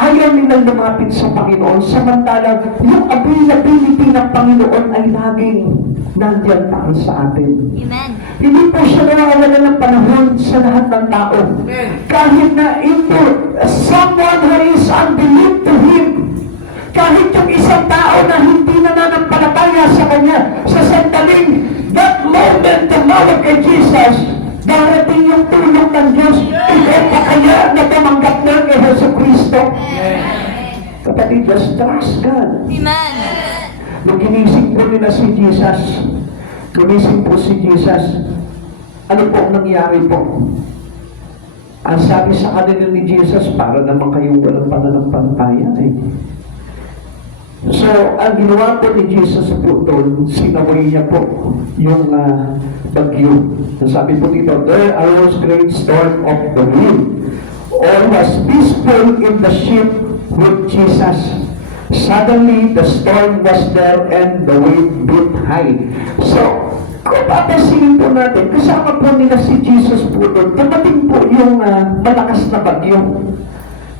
Ayaw nilang lumapit sa Panginoon, samantalang yung availability ng Panginoon ay laging nandiyan para sa atin. Amen. Hindi po siya nawawala ng panahon sa lahat ng tao. Kahit na ito, someone who is unbelieved to Him, kahit yung isang tao na hindi nananampalataya sa Kanya, sa sandaling, that moment tumawag kay Jesus, darating yung tulong ng Diyos. Ikaw pa kaya na tumanggap na kay Jesu Cristo? Kapatid, just trust God. Amen. Nung ginising po nila si Jesus, gumising po si Jesus, ano po ang nangyari po? Ang sabi sa kanila ni Jesus, para naman kayong walang pananampalataya eh. So, ang ginawa po ni Jesus po doon, sinaway niya po yung bagyo. Sabi po dito, there arose great storm of the wind. All was peaceful in the ship with Jesus. Suddenly, the storm was there and the wave beat high. So, kung papasinin po natin, kasama po nila si Jesus po doon, dumating po yung malakas na bagyo.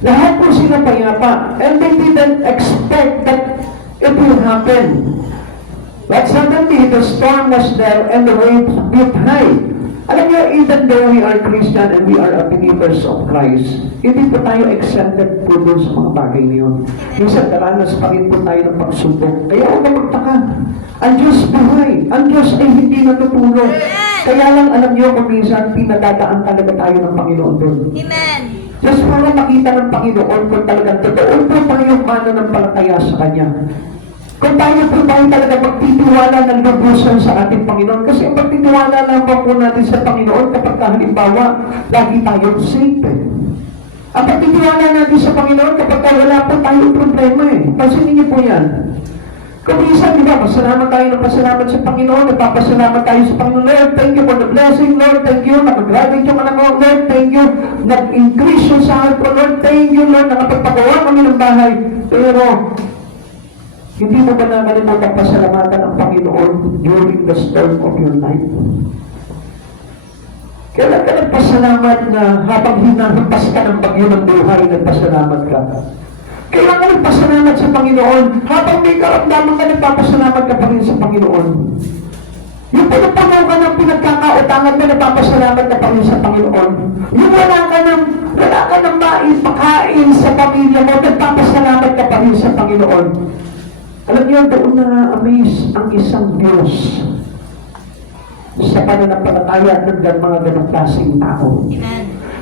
Lahat po sila payapa, and they didn't expect that it will happen. But suddenly, the storm was there and the waves beat high. Alam niyo, even though we are Christian and we are believers of Christ, hindi po tayo exempted po doon sa mga bagay na yun. Minsan daranas pa rin po tayo ng pagsubok. Kaya huwag na magtaka. Ang Diyos buhay. Ang Diyos ay hindi natutulog. Kaya lang alam niyo kung minsan pinadadaan talaga tayo ng Panginoon doon. Amen. Just para makita ng Panginoon kung talagang totoo po tayong mananampalataya sa Kanya. Kung tayo po talaga magtitiwala ng lubusan sa ating Panginoon. Kasi ang pagtitiwala lang po natin sa Panginoon kapag halimbawa, lagi tayong safe. Ang pagtitiwala natin sa Panginoon kapag wala po tayong problema eh. Pansinin niyo po yan. Kung minsan, di ba, pasalamat tayo ng pasalamat sa Panginoon, nagpapasalamat tayo sa Panginoon. Lord, thank you for the blessing. Lord, thank you. Nakagraduate yung anak ko. Lord, thank you. Nag-increase yung sahod ko. Lord, thank you. Lord, nakapagpagawa kami ng bahay. Pero, hindi mo ba nakalimutan pasalamatan ang Panginoon during the storm of your life? Kailan ka nagpasalamat na habang hinahampas ka ng bagyo ng buhay, nagpasalamat ka? Kailan ka nagpasalamat sa Panginoon? Habang may karamdaman ka, nagpapasalamat ka pa rin sa Panginoon. Yung pinapanaw ka ng pinagkakautangan mo, nagpapasalamat ka pa rin sa Panginoon. Yung wala ka ng maipakain sa pamilya mo, nagpapasalamat ka pa rin sa Panginoon. Alam niyo, doon na-amaze ang isang Diyos sa pananampalataya ng mga ganong klaseng tao.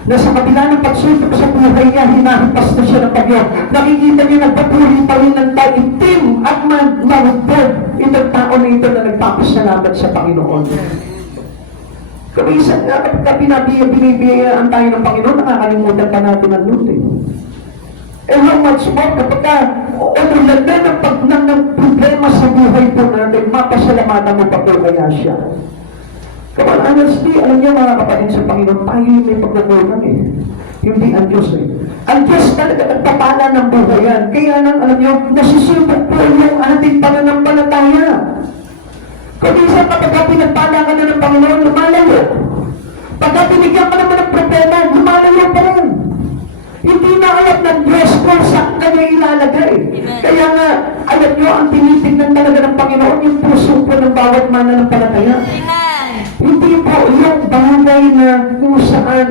Na sa kabila ng pagsultok sa buhay niya, hinahampas na siya ng bagyo. Nakikita niya nagpatuloy pa rin ng taitim at malugbog itong tao na ito na nagpapasalamat sa Panginoon. Kabisan nga, kapag binibiyayaan tayo ng Panginoon, nakakalimutan ka natin ang lutin. How much more kapag umulan na ng problema sa buhay po natin, mapasalamatan mo pa po kaya siya. Come on, honestly, alam niyo mga kapatid sa Panginoon, tayo yung may pagkukulang eh. Hindi ang Diyos eh. Ang Diyos talaga nagpapala ng buhay yan. Kaya lang, alam niyo, nasusubok po yung ating pananampalataya. Kung minsan kapag pinagpala ka na ng Panginoon, lumalayo. Pagka binigyan ka naman ng problema, lumalayo pa rin. Hindi na alam ng Diyos kung saan kanya ilalagay. Kaya nga, alam niyo, ang tinitignan talaga ng Panginoon, yung puso po ng bawat mananampalataya. Hindi po yung bagay na kung saan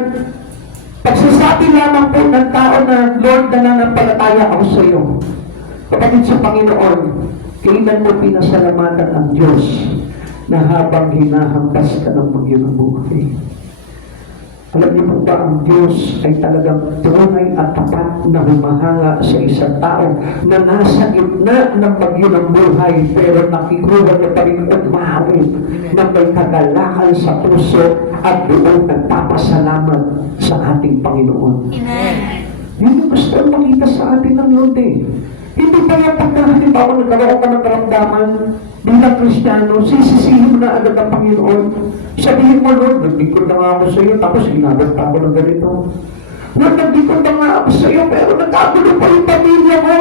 pagsasabi lamang po ng tao na Lord, nananampalataya ako sa iyo. Kapatid sa Panginoon, kailan mo pinasalamatan ang Diyos na habang hinahampas ka ng bagyo ng buhay? Alam niyo po ba, ang Diyos ay talagang tunay at tapat na humahanga sa isang tao na nasa gitna ng bagyo ng buhay pero nakikuha na pa rin at maaari na may kagalakan sa puso at doon nagpapasalamat sa ating Panginoon. Yun yung gusto makita sa atin ng Lord eh. Hindi pa yung pagkahalimbawa nagkaroon ka ng karamdaman bilang Kristiyano, sisisihin mo na agad ang Panginoon. Sabihin mo, Lord, nagdikod na nga ako sa iyo, tapos ginagad pa ako ng ganito. Lord, nagdikod na nga ako sa iyo, pero nagkagulo pa yung pamilya mo.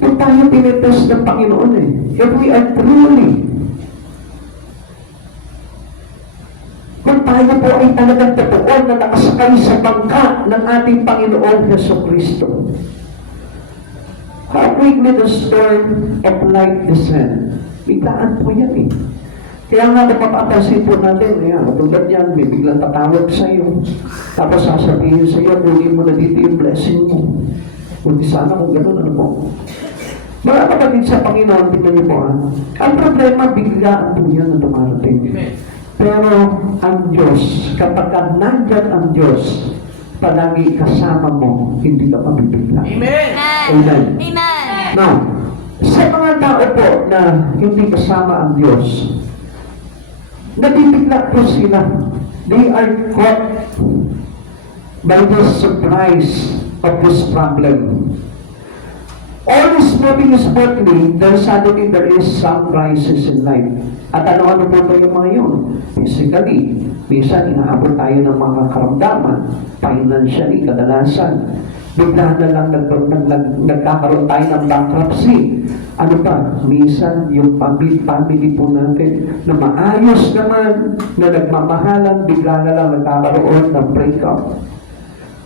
Doon tayo tinitest ng Panginoon eh. If we are truly, kung tayo po ay talagang totoo na nakasakay sa bangka ng ating Panginoon Jesucristo, how quickly the storm of life descend. Biglaan po yan eh. Kaya nga kung mapapansin po natin, tulad yan, may biglang tatawag sa iyo. Tapos sasabihin sa iyo, kunin mo na dito yung blessing mo. Kundi sana kung gano'n, ano po. Mga kapatid sa Panginoon, tingnan niyo po ang problema, biglaan po yan na dumarating. Pero ang Diyos, kapag nandyan ang Diyos, palagi kasama mo, hindi ka mabibigla. Amen! Amen. Amen. Now, sa mga tao po na hindi kasama ang Diyos, nabibigla po sila. They are caught by the surprise of this problem. All is moving smoothly, then suddenly there is some crisis in life. At ano-ano po ba yung mga yun? Physically, minsan inaabot tayo ng mga karamdaman, financially, kadalasan. Bigla na lang nagkakaroon tayo ng bankruptcy. Ano pa? Minsan yung family po natin na maayos naman, na nagmamahalan, bigla na lang nagkakaroon ng breakup.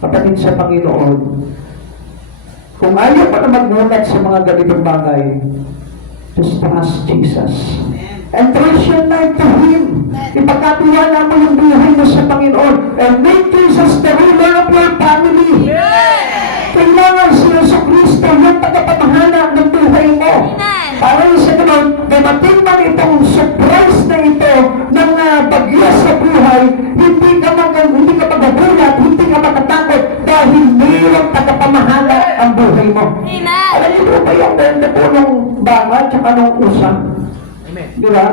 Kapatid sa Panginoon, kung ayaw pa na magmulat sa mga ganitong bagay, just trust Jesus. Entrust your life to Him. Ipagkatiwala mo yung buhay mo sa Panginoon. And make Jesus the ruler of your family. Kailangan si Yesu Cristo yung tagapamahala ng buhay mo. Para sa ganun, dumating man itong surprise na ito ng bagyo sa buhay, hindi ka magagulat, hindi ka matatakot dahil mayroong tagapamahala ang buhay mo. Alam niyo po ba yung ganda po nung baka tsaka nung usang? Di ba?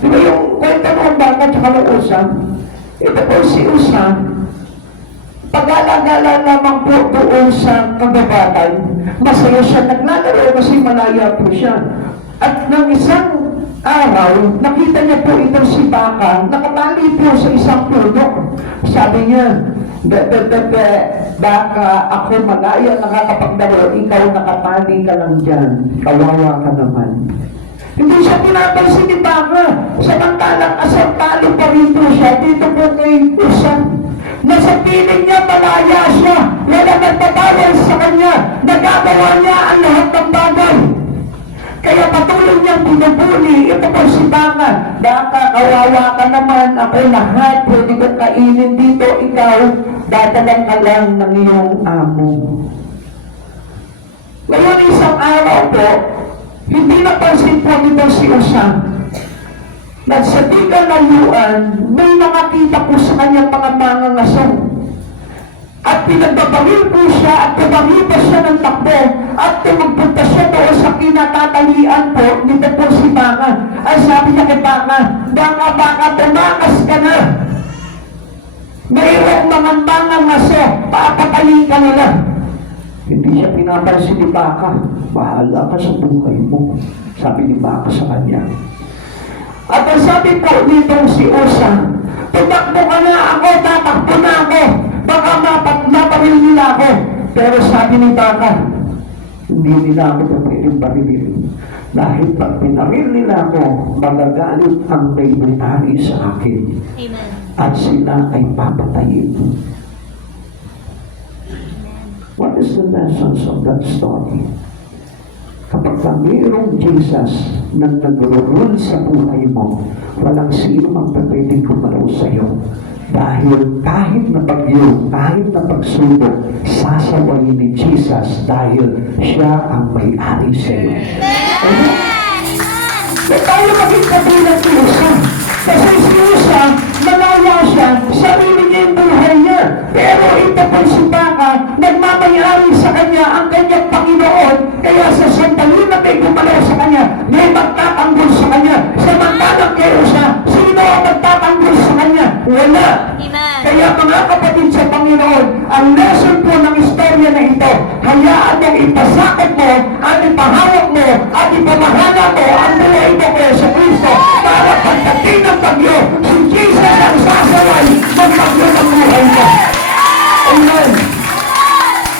Di ba yung kwento nung baka tsaka nung usang? Ito po si usang, pag-alagala lamang po doon sa kagabatan, masaya siya naglalaro kasi malaya po siya. At ng isang araw, nakita niya po itong si Baka, nakatali po sa isang puno. Sabi niya, Baka, ako malaya nakakapagdaro, ikaw nakatali ka lang dyan, kawawa ka naman. Hindi siya pinapansin ni Baka, samantalang asang talo pa rin po siya, dito po kay Usang. Nasa piling niya, malaya siya. Wala nagpapawal sa kanya. Nagagawa niya ang lahat ng bagay. Kaya patuloy niyang binubuli. Ito po si Baka. Baka, kawawa ka naman. Ako lahat. Pwede ko kainin dito. Ikaw, dadalang ka lang ng iyong amo. Ngayon, isang araw po, hindi napansin po nito si Usang. Sa di kalayuan, may nakakita po sa kanyang mga mangangaso. At pinagbabangil po siya at tumamita siya ng takbo at tumagpunta siya doon sa kinatatalian po nito po si Baka. Ay sabi niya kay Baka, Baka, tumakas ka na. Mayroong mga mangangaso, papatayin ka nila. Hindi siya pinapansin ni Baka. Bahala ka sa buhay mo, sabi ni Baka sa kanya. At ang sabi po nitong si Usa, tumakbo ka na ako, tatakbo na ako, baka maparil nila ako. Pero sabi ni Baka, hindi nila ako pwedeng parilin. Dahil pag pinaril nila ako, magagalit ang may-ari sa akin. Amen. At sila ay papatayin. What is the lessons of that story? Kapag mayroong Jesus na nag-rule sa buhay mo, walang sino ang pwedeng gumalaw sa iyo. Dahil kahit na bagyo, kahit na pagsubok, sasawayin ni Jesus dahil siya ang may-ari sa iyo. Kaya tayo maging kabilang si Usa. Kasi si Usa, malaya siya, sarili niya yung buhay niya. Pero ito po si Baka, nagmamayari sa kanya ang kanyang Panginoon. Kaya sa sandali na may gumalaw sa kanya, may magtatanggol sa kanya. Samantalang kay Usa, sino ang magtatanggol sa kanya? Wala. Kaya mga kapatid sa Panginoon, ang lesson po ng istorya na ito, hayaan mong ipasakit mo, at ipahawak mo, at ipamahala mo ang buhay mo kay sa Kristo para pagdating ng bagyo, si Jesus ang sasaway ng bagyo ng buhay mo. Amen.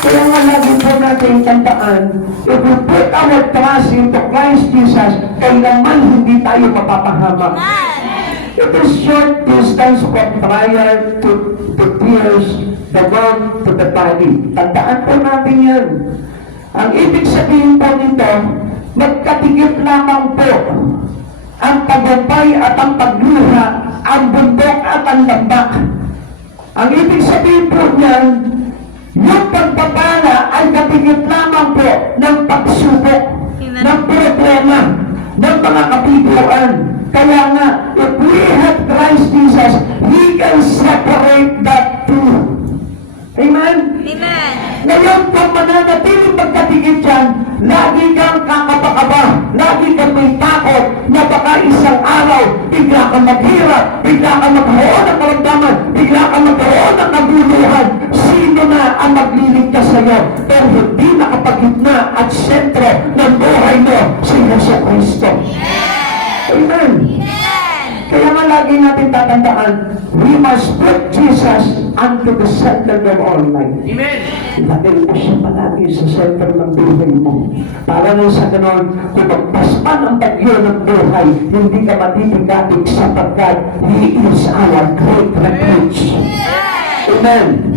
Kaya nga lagi po natin tandaan, if we put our trust into Christ Jesus, kailanman hindi tayo mapapahamak. It is short distance from trial to tears, the world to the body. Tandaan po natin yan. Ang ibig sabihin po nito, magkatigit lamang po ang tagumpay at ang pagluha, ang bundok at ang lambak. Ang ibig sabihin po niyan, yung pagpapala ay katigit lamang po ng pagsubok, ng problema, ng mga kabiguan. Kaya nga, if we have Christ Jesus, He can separate that two. Amen? Amen. Ngayon, kung mananatiling pagkatigit dyan, lagi kang kakapakaba, lagi kang may takot na baka isang araw, bigla kang maghirap, bigla kang magkaroon ng karamdaman, bigla kang magkaroon ng naguluhan. Sino na ang magliligtas sa iyo? Pero hindi nakapagitna at sentro ng buhay mo si Yesu Cristo. Amen. Kaya nga lagi natin tatandaan, we must put Jesus unto the center of our life. Amen. Lagay mo siya palagi sa center ng buhay mo. Para nang sa ganon, kung magpasman ang bagyo ng buhay, hindi ka matitigapig sapagkat He is our great refuge. Amen.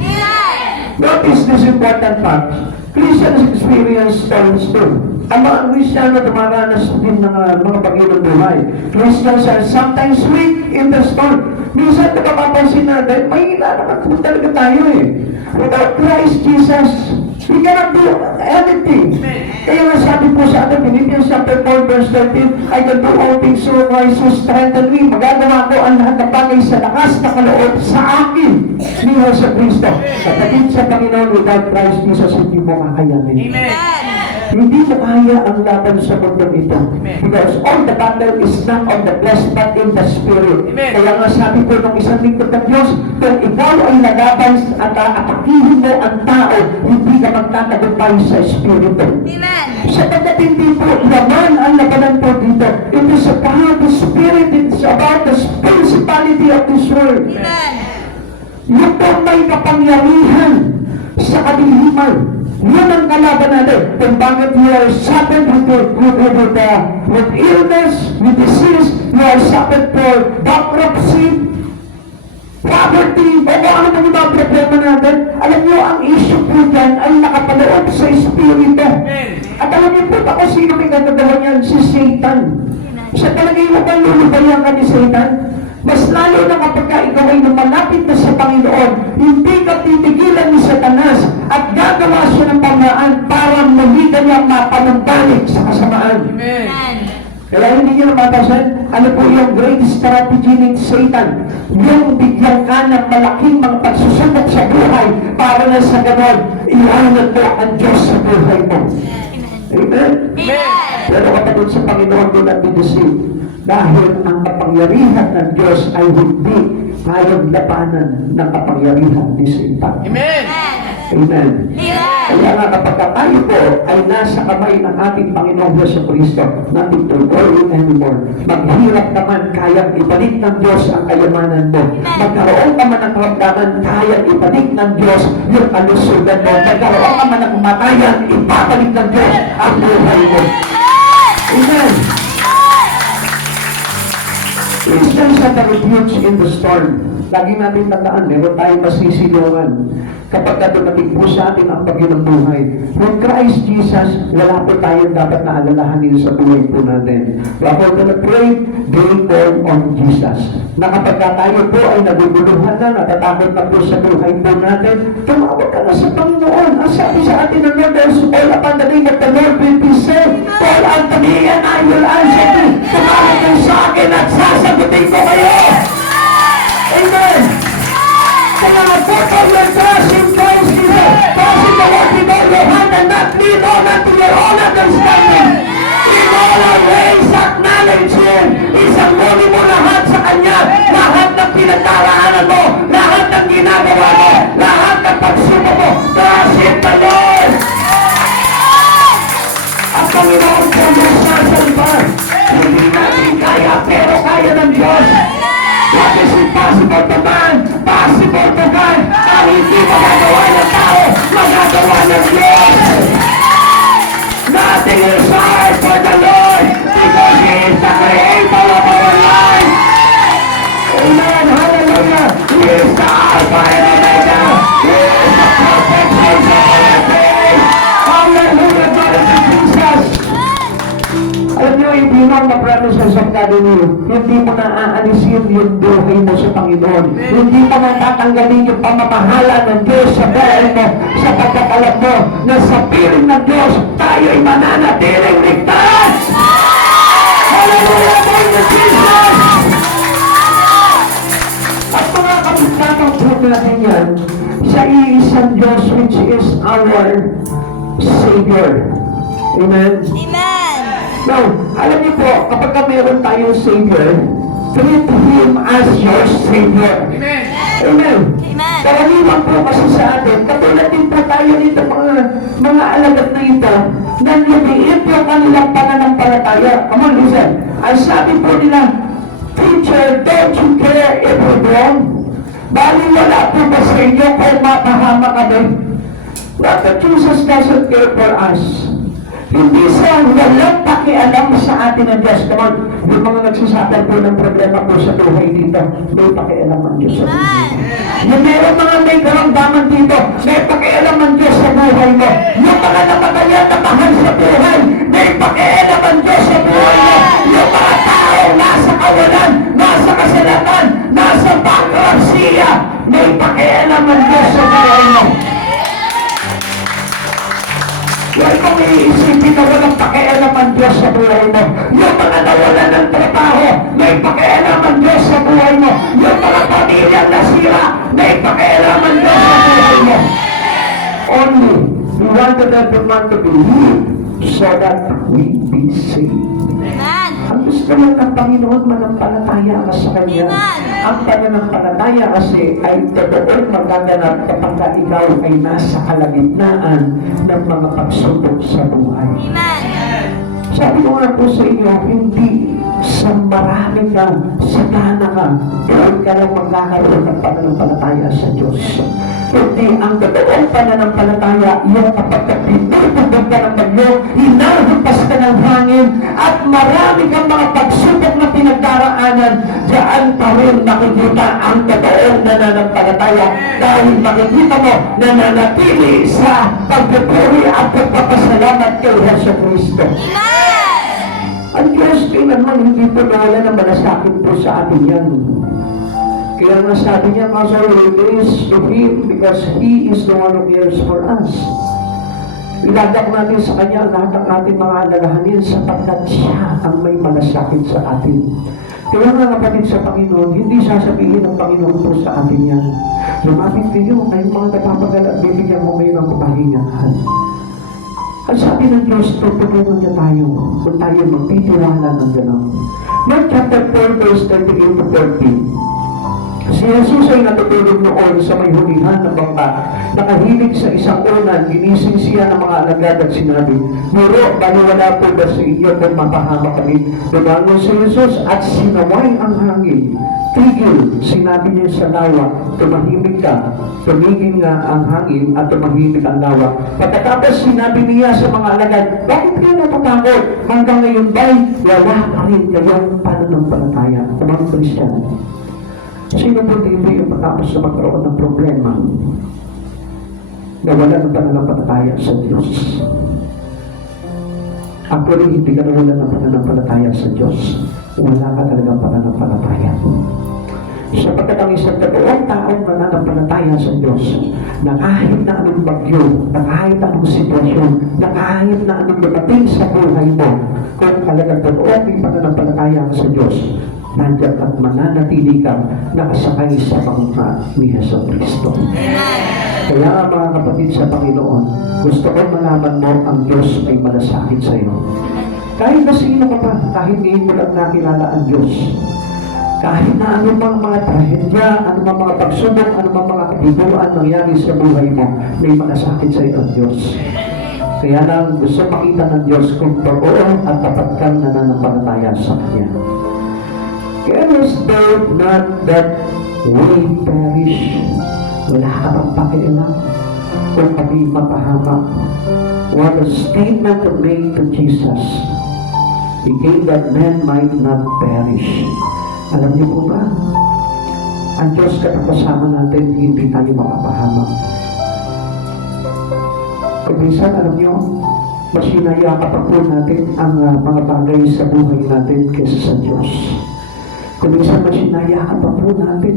Notice this important fact. Christians experience storms too. ang mga Kristiyano dumaranas din ng mga bagyo ng buhay. Christians are sometimes weak in the storm. Minsan nakapapansin natin, mahina naman kung talaga tayo eh. Without Christ Jesus, we cannot do anything. Kaya nga sabi po sa atin, Philippians chapter 4 verse 13, I can do all things through Christ who strengthen me. Magagawa ko ang lahat ng bagay sa lakas na kaloob sa akin ni Jesu Cristo. Kapatid sa Panginoon, without Christ Jesus, hindi mo kakayanin. Hindi mo kaya ang laban sa mundong ito. Because all the battle is not on the flesh but in the spirit. Kaya nga sabi ko ng isang lingkod ng Diyos, kung ikaw ay nalaban at atakihin mo ang tao, hindi ka magtatagumpay sa espiritu. Sapagkat hindi po laman ang labanan po dito. It is about the spirit, it's about the principality of this world. Yung po may kapangyarihan sa kadiliman. Yun ang kalaban natin. Kung bakit you are suffered with illness, with disease, you are suffered for bankruptcy, poverty, o kung ano man yung mga problema natin. Alam niyo, ang issue po dyan ay nakapaloob sa espiritu. At alam niyo po ako sino may gagagawa niyan? Si Satan. Sa palagay mo ba lulubayan ka ni Satan? Mas lalo na kapag ikaw ay lumalapit na sa Panginoon, hindi ka titigilan ni Satanas at gagawa siya ng pamaan para muli kanyang mapanumbalik sa kasamaan. Kaya hindi niyo napapasan, ano po yung great strategy ni Satan? Yung bigyan ka ng malaking mga pagsusunod sa buhay para na sa ganon, iwanan mo ang Diyos sa buhay mo. Amen? Pero kapag sa Panginoon doon at bideceive, dahil ang kapangyarihan ng Diyos ay hindi kayang labanan ng kapangyarihan ni Satan. Amen. Amen. Kaya nga kapag tayo po ay nasa kamay ng ating Panginoong Yesu Cristo, nothing to worry anymore. Maghirap naman, kayang ibalik ng Diyos ang kayamanan mo. Magkaroon ka man ng karamdaman, kayang ibalik ng Diyos yung kalusugan mo. Magkaroon ka man ng kamatayan, ibabalik ng Diyos ang buhay mo. Amen. Christians are the refuge in the storm. Lagi natin tandaan, meron tayong masisilungan. Kapag dumating po sa atin ang bagyo ng buhay, when Christ Jesus, wala po tayong dapat na alalahanin sa buhay po natin. But we're gonna pray, they call on Jesus. Na kapag tayo po ay naguguluhan na, natatakot na po sa buhay po natin, tumawag ka na sa Panginoon. Ang sabi sa atin ng Lord, there's all upon the name of the Lord will be saved. Call unto me and I will answer you. Tumawag kayo sa akin at sasagutin ko kayo. Amen! Kaya put all your trust in Christ Jesus. Trust in the Lord with all your heart and not lean on unto your own understanding. In all our ways acknowledge Him. Isanguli mo lahat sa Kanya. Lahat ng pinagdaraanan mo, lahat ng ginagawa mo, lahat ng pagsuko mo. Trust in the Lord. Ang Panginoon po yung sasalba. Hindi natin kaya, pero kaya ng Diyos. What is impossible to man, possible to God. Ang hindi magagawa ng tao, magagawa ng Diyos. Nothing is hard for the Lord because He is the creator of our life. Amen. Hallelujah. He is the Alpha and Omega. He is the perfection of our faith. Hallelujah. Glory to Jesus. Alam niyo, hindi mo ang promises of God in you. Hindi mo na aalisin yung buhay mo sa Panginoon. Hindi mo na tatanggalin yung pamamahala ng Diyos sa buhay mo, sa pagkakalam mo, na sa piling ng Diyos, tayo'y mananatiling ligtas! Hallelujah! Thank you, Jesus! At mga kapitbatang po natin yan, sa iisang Diyos which is our Savior. Amen? Now, alam niyo po, kapag meron tayong Savior, treat Him as your Savior. Amen. Amen. Karaniwan po kasi sa atin, katulad din po tayo dito mga alagad na ito, na lumiit yung kanilang pananampalataya. Come on, listen. Ang sabi po nila, Teacher, don't you care if we're wrong? Bali wala po ba sa inyo kung mapahama kami? But Jesus doesn't care for us. Hindi siya walang pakialam sa atin ng Diyos. Come on, yung mga nagsasakal po ng problema po sa buhay dito, may pakialam ang Diyos sa buhay. Yung meron mga may karamdaman dito, may pakialam ang Diyos sa sa buhay mo. Yung mga namatayan na mahal sa buhay, may pakialam ang Diyos sa buhay mo. Yung mga tao nasa kawalan, nasa kasalanan, nasa bankruptcy, may pakialam ang Diyos sa buhay mo. Huwag mong iisipin na walang pakialam ang Diyos sa buhay mo. Yung mga nawalan ng trabaho, may pakialam ang Diyos sa buhay mo. Yung mga pamilyang nasira, may pakialam ang Diyos sa buhay mo. Only, we wanted everyone to believe so that we be saved. Amen. Ang gusto lang ng Panginoon, manampalataya ka sa Kanya. Amen. Ang pananampalataya kasi ay totoong magaganap kapag ikaw ay nasa kalagitnaan ng mga pagsubok sa buhay. Amen. Sabi ko nga po sa inyo, hindi sa marami ka, sagana ka, doon ka lang magkakaroon ng pananampalataya sa Diyos. Kundi ang totoong pananampalataya, yung kapag pinutubog ka ng bagyo, hinahampas ka ng hangin, at marami kang mga pagsubok na pinagdaraanan, diyan pa rin makikita ang totoong nananampalataya dahil makikita mo na nanatili sa pagpupuri at pagpapasalamat kay Hesus Kristo. Ang Diyos kailanman hindi po nawala ng malasakit po sa atin yan. Kaya nga sabi niya, Pastor, it is to Him because He is the one who cares for us. Iladak natin sa Kanya lahat ng ating mga alalahanin sapagkat Siya ang may malasakit sa atin. Kaya nga kapatid sa Panginoon, hindi sasabihin ng Panginoon po sa atin yan. Lumapit kayo, kayong mga nagpapagal at bibigyan mo ngayon ng kapahingahan. Ang sabi ng Diyos, tutulungan niya tayo kung tayo magtitiwala ng gano'n. Mark chapter 4, verse 38 to 40. Si Jesus ay natutulog noon sa may hulihan ng bangka. Nakahilig sa isang unan, ginising siya ng mga alagad at sinabi, Guro, baliwala po ba sa iyo kung mapahama kami? Tumangon si Jesus at sinaway ang hangin. Tigil, sinabi niya sa lawa, tumahimik ka. Tumigil nga ang hangin at tumahimik ang lawa. Pagkatapos sinabi niya sa mga alagad, bakit kayo natatakot? Hanggang ngayon ba'y wala pa rin kayong pananampalataya? Mga Kristiyano. Sino po dito yung patapos sa magkaroon ng problema na wala ng pananampalataya sa Diyos? Ako rin hindi ka nawala ng pananampalataya sa Diyos. Wala ka talagang pananampalataya. Sapagkat ang isang totoong taong mananampalataya sa Diyos na kahit na anong bagyo, na kahit anong sitwasyon, na kahit na anong dumating sa buhay mo, kung talagang totoong may pananampalataya sa Diyos, nandiyan at mananatili kang nakasakay sa panguna ni Hesus Kristo. Kaya mga kapatid sa Panginoon, gusto ko malaman mo ang Diyos ay malasakit sa iyo. Kahit na sino ka pa, kahit ngayon mo lang nakilala ang Diyos, kahit na anumang mga trahedya, anumang mga pagsubok, anumang mga katibuan nangyari sa buhay mo, may malasakit sa iyo ang Diyos. Kaya lang gusto makita ng Diyos kung totoo at tapat kang nananampalataya sa Kanya. Carest thou not that we perish? Wala ka bang pakialam kung kami mapahamak? What a statement to make to Jesus. He came that men might not perish. Alam niyo po ba? Ang Diyos katapasama natin, hindi tayo mapapahamak. Kung minsan, alam niyo, mas hinayakapan po natin ang mga bagay sa buhay natin kaysa sa Diyos. Kung minsan mas hinayakapan po natin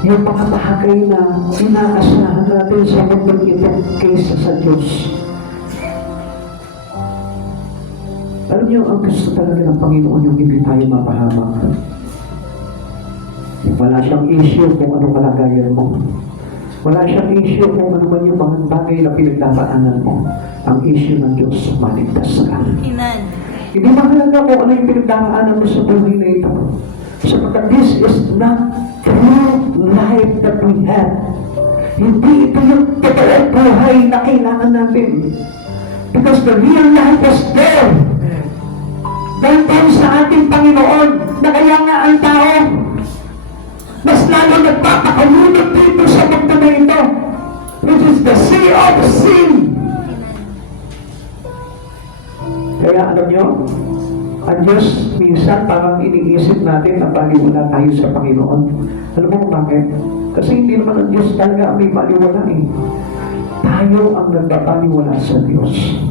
yung mga bagay na inaasahan natin sa mundong ito kaysa sa Diyos. Alam niyo, ang gusto talaga ng Panginoon yung hindi tayo mapahamak. Wala siyang issue kung anong kalagayan mo. Wala siyang issue kung ano man yung mga bagay na pinagdadaanan mo. Ang issue ng Diyos, maligtas ka. Amen. Hindi mahalaga kung ano yung pinagdadaanan mo sa buhay na ito. Sapagkat this is not true life that we have. Hindi ito yung totoong buhay na kailangan natin. Because the real life is there. Dahil sa ating Panginoon, na kaya nga ang tao, mas lalo nagpapakalunod dito sa mundo na ito, which is the sea of sin. Kaya alam nyo, ang Diyos minsan parang iniisip natin na baliwala tayo sa Panginoon. Alam mo kung bakit? Kasi hindi naman ang Diyos talaga may baliwala eh. tayo ang nagpapaniwala sa Diyos.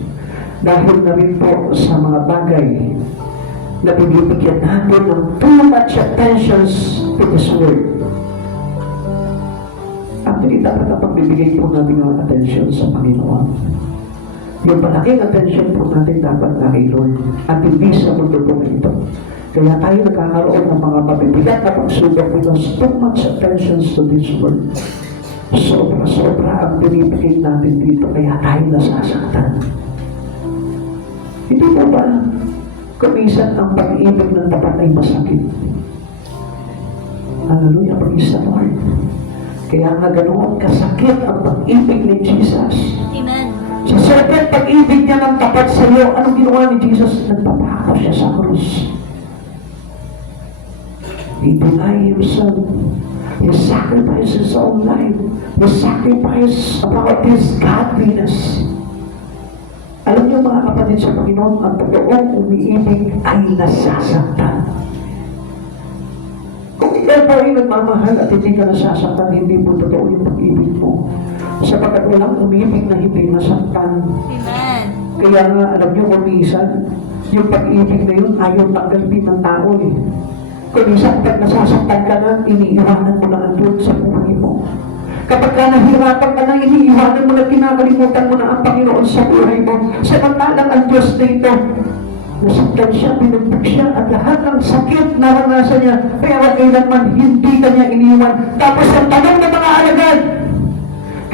Dahil na rin po sa mga bagay na binibigyan natin ng too much attentions to this world. Actually, dapat na pagbibigay po natin ng attention sa Panginoon. Yung malaking attention po natin dapat na kay Lord at hindi sa mundo po ito. Kaya tayo nagkakaroon ng mga mabibigat na pagsubok because too much attention to this world. Sobra-sobra ang binibigay natin dito kaya tayo nasasaktan. Hindi po ba kumisan ang pag-ibig ng tapat ay masakit? Hallelujah, praise the Lord. Kaya nga ganoon kasakit ang pag-ibig ni Jesus. Amen. Sa certain pag-ibig niya ng tapat sa iyo, anong ginawa ni Jesus? Nagpapakaw siya sa krus. He denied himself. He sacrificed his own life. He sacrificed about his godliness. Alam niyo mga kapatid sa Panginoon, ang totoong umiibig ay nasasaktan. Kung ikaw po ay nagmamahal at hindi ka nasasaktan, hindi po totoo yung pag-ibig mo. Sapagkat walang umibig na hindi nasaktan. Amen. Kaya nga, alam niyo kung minsan, yung pag-ibig na yun ayaw tanggalin ng tao eh. Kung minsan, pag nasasaktan ka na, iniiwanan mo na ang Diyos sa buhay mo. Kapag ka nahirapan ka na, iniiwanan mo na, kinakalimutan mo na ang Panginoon sa buhay mo. Samantalang ang Diyos na ito, nasaktan siya, binugbog siya, at lahat ng sakit naranasan niya, pero kailanman hindi ka niya iniwan. Tapos ang tanong ng mga alagad,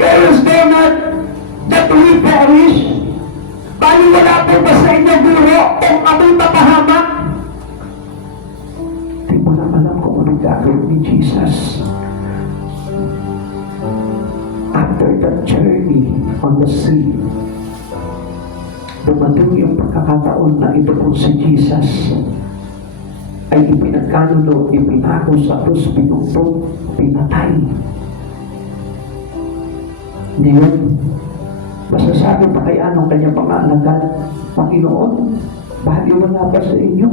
"Carest thou not that we perish?" Bali wala po ba sa inyo guro kung amo'y mapahamak? Di mo na alam kung anong gagawin ni Jesus. After that journey on the sea, dumating yung pagkakataon na ito po si Jesus ay ipinagkanulo, ipinako sa krus, pinugtong, pinatay. Ngayon, masasabi pa kaya ng kanyang mga alagad, "Panginoon, bahagi wala pa sa inyo.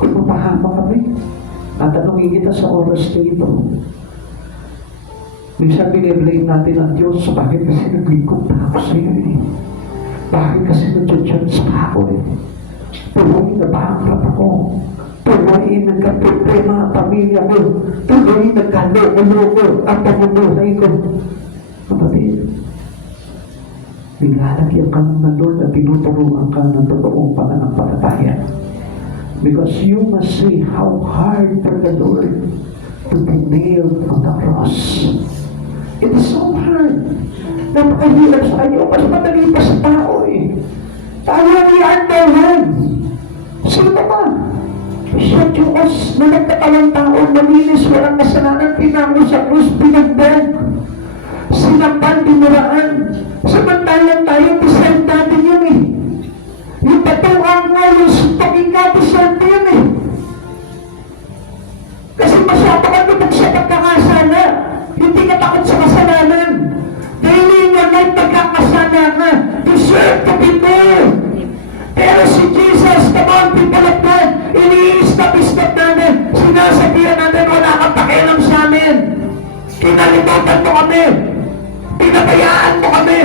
Kung mapahama kami, tatanungin kita sa oras na ito." Minsan biniblame natin ang Diyos, bakit kasi naglingkod na ako sa iyo eh. Bakit kasi nag-judge pa ako eh. Tuloy na bankrupt ako. Tuloy nagka-problema ang pamilya ko. Tuloy nagka-loko-loko ang pamumuhay ko. Kapatid, nilalagyan ka ng Lord at tinuturuan ka ng totoong pananampalataya. Because you must see how hard for the Lord to be nailed on the cross. It is so hard. Napakahirap sa kanya. Mas madali pa sa tao eh. Tayo ang i-underhand. Sino ba? Siya Diyos na nagkatawang tao, malinis, walang kasalanan, pinango sa krus, pinagbog. Sinampan, dinuraan. Samantalang tayo, deserve natin yun eh. Yung patuang nga, yung sutagin nga, deserve yun eh. Kasi masyado ka lumag sa pagkakasala. Hindi ka takot sa kasalanan. Daily nga ngayon pagkakasala ka, deserve to be there. Pero si Jesus, come on, people of God, ini-stop-stop namin. Sinasabihan natin, wala kang pakialam sa amin. Kinalimutan mo kami. Pinabayaan mo kami.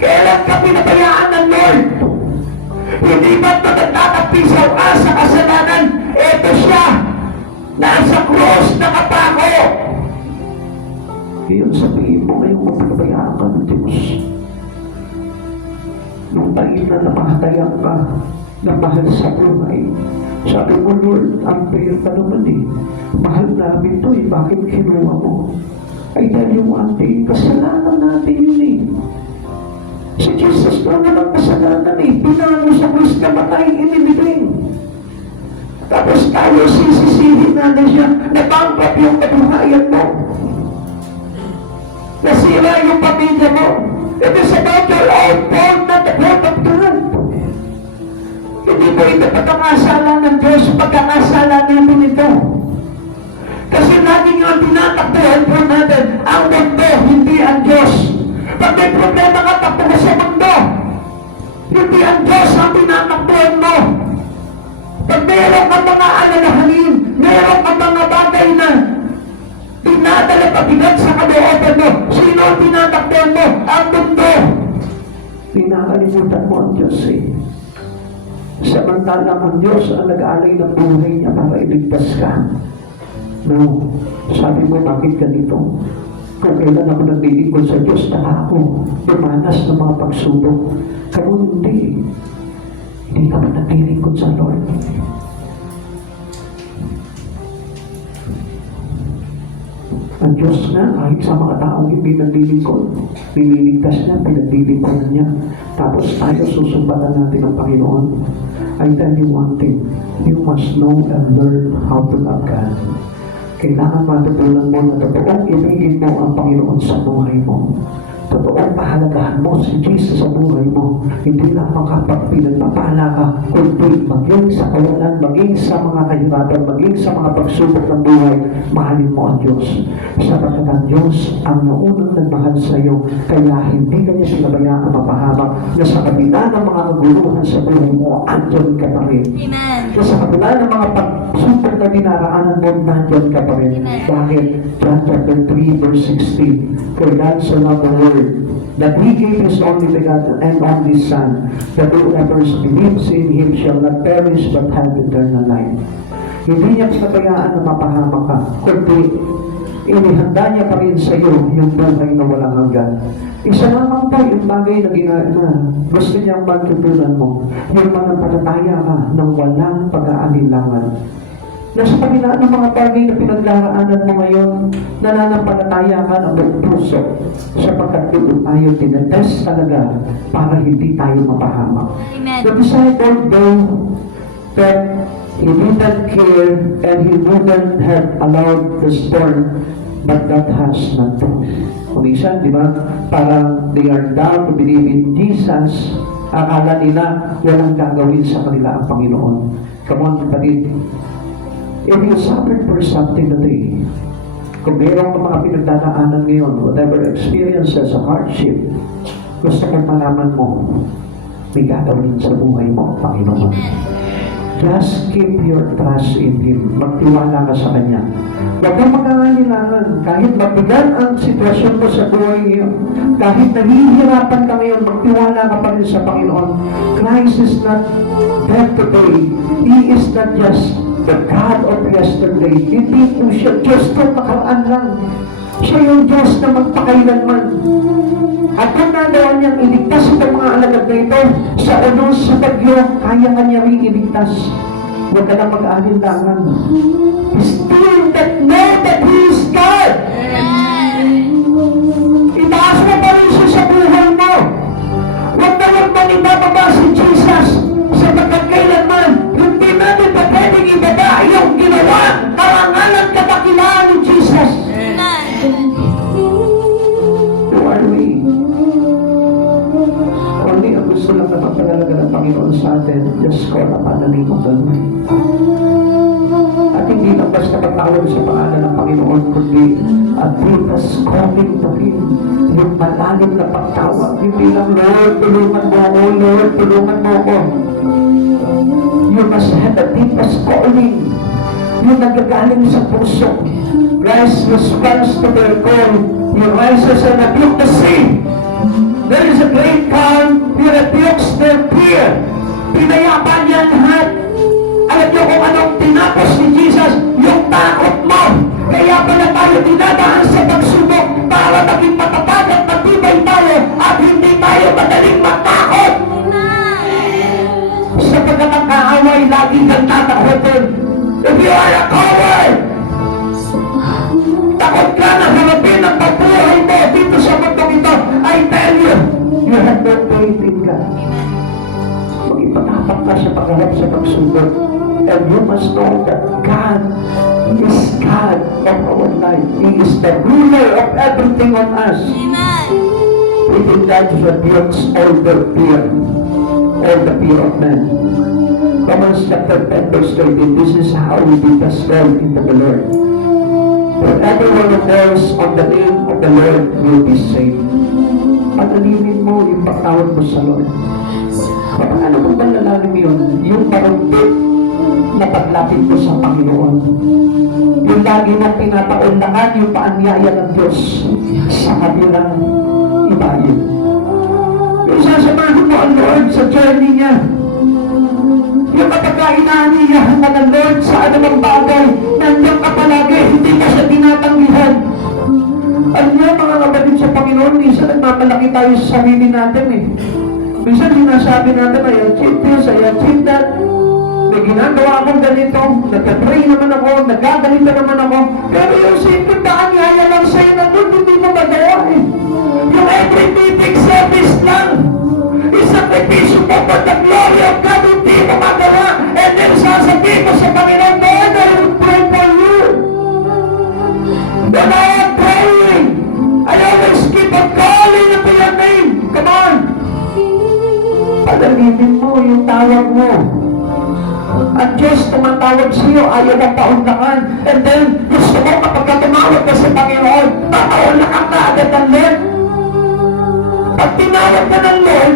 Kailan ka pinabayaan ng Lord? Hindi ba ito nagtatapisaw ka sa kasalanan? Ito siya. Nasa cross, nakapako. Ngayon sabihin mo ngayong mapinabayaan ka ng Diyos. Nung tayo na namahatayan ka, na mahal sa buhay. Sabi mo, Lord, ang fair ka naman eh. Mahal namin to eh, bakit kinuha mo? Ay dahil yung ating kasalanan natin yun eh. Si Jesus na walang kasalanan eh. Pinango sa krus na matay, inilibing. Tapos tayo sisisihin natin siya, nabankrupt yung kabuhayan mo. Nasira yung pamilya mo. It is about your own fault, not the fault of God. Hindi mo ito pagkakasala ng Diyos, pagkakasala natin ito. Kasi lagi nga tinatakbuhan po natin ang mundo, hindi ang Diyos. Pag may problema ka, takbo ka sa mundo. Hindi ang Diyos ang tinatakbuhan mo. Pag meron ka mga alalahanin, meron ka mga bagay na nagdadala pabigat sa kalooban mo? Sino ang tinatakpan mo? Ang mundo. Pinakalimutan mo ang Diyos eh. Samantalang ang Diyos ang nag-aalay ng buhay niya para iligtas ka. No, sabi mo, bakit ganito? Kung kailan ako naglilingkod sa Diyos, na ako dumanas ng mga pagsubok. Kamu hindi. Hindi ka ba naglilingkod sa Lord? Ang Diyos nga, kahit sa mga taong hindi naglilingkod, nililigtas niya, pinaglilingkod niya. Tapos tayo susumbatan natin ang Panginoon. I tell you one thing, you must know and learn how to love God. Kailangan matutunan mo na totoong ibigin mo ang Panginoon sa buhay mo. Totoong pahalagahan mo si Jesus sa buhay mo. Hindi lamang kapag pinagpapala ka, kundi maging sa kawalan, maging sa mga kahirapan, maging sa mga pagsubok ng buhay, mahalin mo ang Diyos. Sapagkat ang Diyos ang naunang nagmahal sa iyo, kaya hindi ka niya sinabayaan mapahamak na sa kabila ng mga kaguluhan sa buhay mo, andyan ka pa rin. Amen. Na sa kabila ng mga pagsubok na dinaraanan mo, nandyan ka pa rin. Bakit? John chapter 3 verse 16. For God so loved the world that He gave His only begotten and only Son, that whoever believes in Him shall not perish but have eternal life. Hindi niya pinabayaan na mapahamak ka, kundi inihanda niya pa rin sa iyo yung buhay na walang hanggan. Isa lamang po yung bagay na gusto niyang matutunan mo, yung manampalataya ka ng walang pag-aalinlangan. Nasa kabila ng mga bagay na pinagdaraanan mo ngayon, nananampalataya ka ng buong puso sapagkat doon tayo tinetest talaga para hindi tayo mapahamak. Amen. The disciple though that he didn't care and he wouldn't have allowed the storm, but God has not to. Kung isa, di ba, parang they are down to believe in Jesus, akala nila walang gagawin sa kanila ang Panginoon. Come on, kapatid. If you suffered for something today, kung mayroong mga pinagdadaanan ngayon, whatever experiences, a hardship, gusto kong malaman mo, may gagawin sa buhay mo, Panginoon. Just keep your trust in Him. Magtiwala ka sa Kanya. Huwag kang magkakailangan. Kahit mabigat ang sitwasyon mo sa buhay ngayon, kahit nahihirapan ka ngayon, magtiwala ka pa rin sa Panginoon. Christ is not dead today. He is not just the God of yesterday. Hindi po siya Diyos na nakaraan lang. Siya yung Diyos na magpakailanman. At kung nagawa niyang iligtas itong mga alagad na ito, sa unos, sa bagyo, kaya kanya rin iligtas. Huwag ka na mag-aalinlangan. Still that know that He is God. Itaas mo pa rin siya sa buhay mo. Huwag na huwag man ibababa si Jesus sapagkat kailanman hindi natin pa pwedeng ibaba yung ginawa karangalan katakilaan ni Jesus. Who are we? Only ang gusto lang na pagpalalaga ng Panginoon sa atin, just call upon the name of the Lord. At hindi lang basta patawag sa pangalan ng Panginoon, kundi a deepest calling to Him. Yung malalim na pagtawag. Hindi lang, Lord, tulungan mo ako, Lord, tulungan mo ako. You must have the deepest calling. Yung nagagaling sa puso. Christ responds to their call. He rises and rebukes the sea. There is a great calm. He rebukes their fear. Pinayapan niya lahat. Alam niyo kung anong tinapos ni Jesus? Yung takot mo. Kaya pala tayo dinadaan sa pagsubok para maging matatag at matibay tayo at hindi tayo madaling matakot. Sapagkat ang kaaway lagi kang tatakotin. If you are a coward, takot ka na harapin ang pagbuhay mo dito sa mundong ito. I tell you, you have no faith in God. Mag-ipatapak ka sa pagharap sa pagsubok. And you must know that God is God of our life. He is the ruler of everything on us. Even that rebukes all the fear of man. Romans chapter 10 verse 13, this is how we be transformed into the Lord. For everyone who calls on the name of the Lord will be saved. Panalinin mo yung pagtawag mo sa Lord. Paano mo ba nalalim yun? Yung parumpit na paglapit ko sa Panginoon. Yung lagi mong pinapaunlakan, yung paanyaya ng Diyos sa kabilang ibayin. Yung sasamahan mo ang Lord sa journey niya. Yung kapag inaaniyahan ka ng Lord sa anumang bagay, nandiyan ka palagi, hindi ka siya tinatanggihan. Alam niyo, mga kapatid sa Panginoon, minsan nagmamalaki tayo sa sarili natin eh. Minsan sinasabi natin, I achieve this, I achieve that. May ginagawa akong ganito, nagka-pray naman ako, nagkaganito naman ako. Pero yung simple kaanyaya lang sa'yo na doon, hindi mo magawa eh. Yung every meeting service lang, isakripisyo mo for the glory of God, hindi mo magawa. And then sasabihin mo sa Panginoon, Lord, I will pray for you. When I am praying, I always keep on calling upon your name. Come on. Padalitin mo yung tawag mo. Ang Diyos tumatawag sa iyo, ayaw ang paunlakan. And then, gusto mo kapag tumawag ka sa Panginoon, papaunlakan ka agad ng Lord. Pag tinawag ka ng Lord,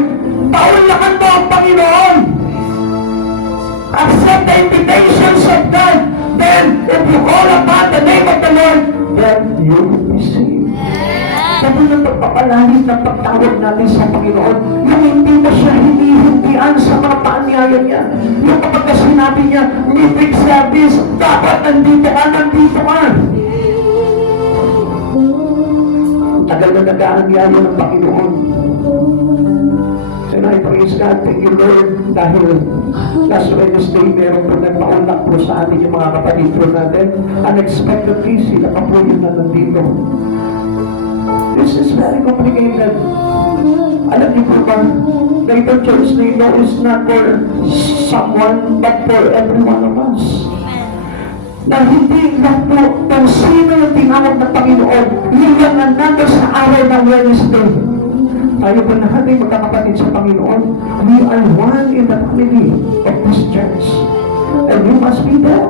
paunlakan mo ang Panginoon. Accept the invitations of God. Then, if you call upon the name of the Lord, then you will be saved. Sabi ng pagpapalalim ng pagtawag natin sa Panginoon, yung hindi mo siya hinihindihan sa mga paanyaya niya. Yung kapag sinabi niya, meeting service, dapat nandito ka. Tagal na nag-aanyaya ng Panginoon. And I praise God, thank you Lord, dahil last Wednesday, meron po nagpaunlak po sa atin yung mga kapatid po natin. Unexpectedly, sila pa po yung nandito. This is very complicated. Alam niyo po ba, the church na ito is not for someone, but for every one of us. Na hindi lang po kung sino yung tinawag ng Panginoon, yun lang ang nandun sa araw ng Wednesday. Tayo po lahat ay magkakapatid sa Panginoon. We are one in the family of this church. And we must be there.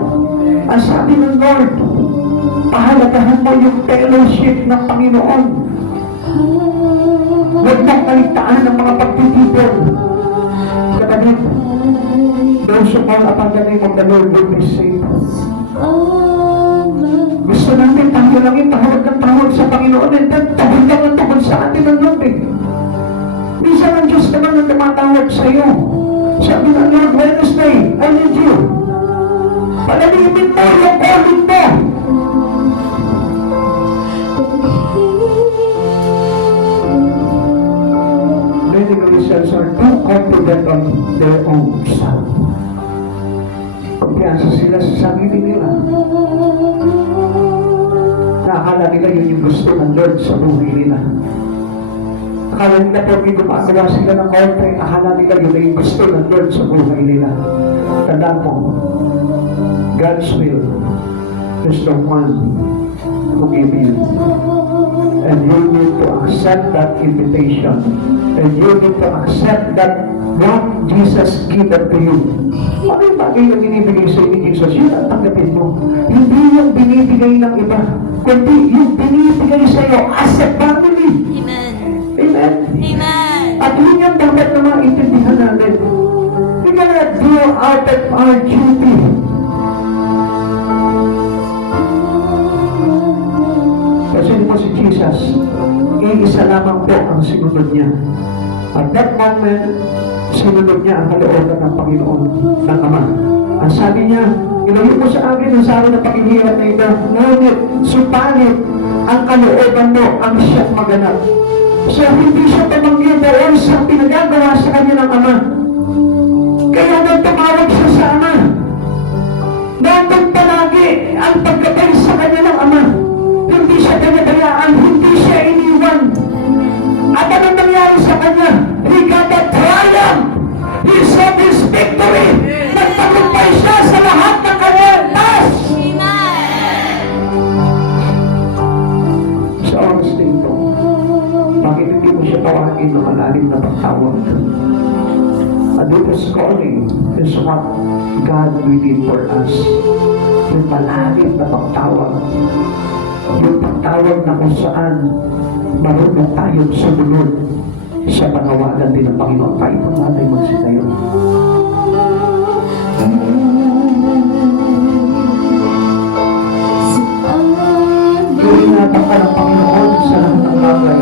Ang sabi ng Lord, pahalagahan mo yung fellowship ng Panginoon. Huwag mong kaligtaan ng mga pagtitipon. Kapatid, those who call upon the name of the Lord will be saved. Gusto natin tayo lang yung tawag sa Panginoon, and then tawag lang ang tawag sa atin ng Lord eh. Minsan ang Diyos naman ang tumatawag sa iyo. Sabi ng Lord, Wednesday, I need you. Palalimin mo yung calling mo. Many Christians are too confident on their own self. Pagpiasa sila sa sarili nila. Nakakala nila yun yung gusto ng Lord sa buhay nila. Akala nila po gumagawa sila ng konti, akala nila yun yung gusto ng Lord sa buhay nila. Tandaan mo, God's will is the one who gave you. And you need to accept that invitation. And you need to accept that what Jesus gave to you. Ano yung bagay na binibigay sa ni Jesus? Yun ang tanggapin mo. Hindi yung binibigay ng iba, kundi yung binibigay sa iyo as a family. Amen. Amen? Amen. At yun yung dapat na maintindihan natin. We cannot do out of our duty. Kasi mo si Jesus, iisa lamang po ang sinunod niya. At that moment, sinunod niya ang kalooban ng Panginoon, ng Ama. Ang sabi niya, ilayo mo sa akin ang sabi ng paghihirap na ito, ngunit, supalit, ang kalooban mo ang siyang maganap. So, hindi siya tumanggi doon sa pinagagawa sa kanya ng Ama. Kaya nang tumawag siya sa Ama, nandun palagi ang pagkatay sa kanya ng Ama. Hindi siya pinagayaan, hindi siya iniwan. At anong nangyari sa kanya? He got a triumph. He saw his victory. Nagtagumpay siya sa lahat ng kanyang task. Sa oras dito, bakit hindi mo siya tawagin ng malalim na pagtawag? A deepest calling is what God within for us. Yung malalim na pagtawag. Yung pagtawag na kung saan marunong tayong sumunod sa panawagan din ng Panginoon. Tayo po natin magsitayo. Hinaharap ka ng Panginoon sa lahat ng bagay.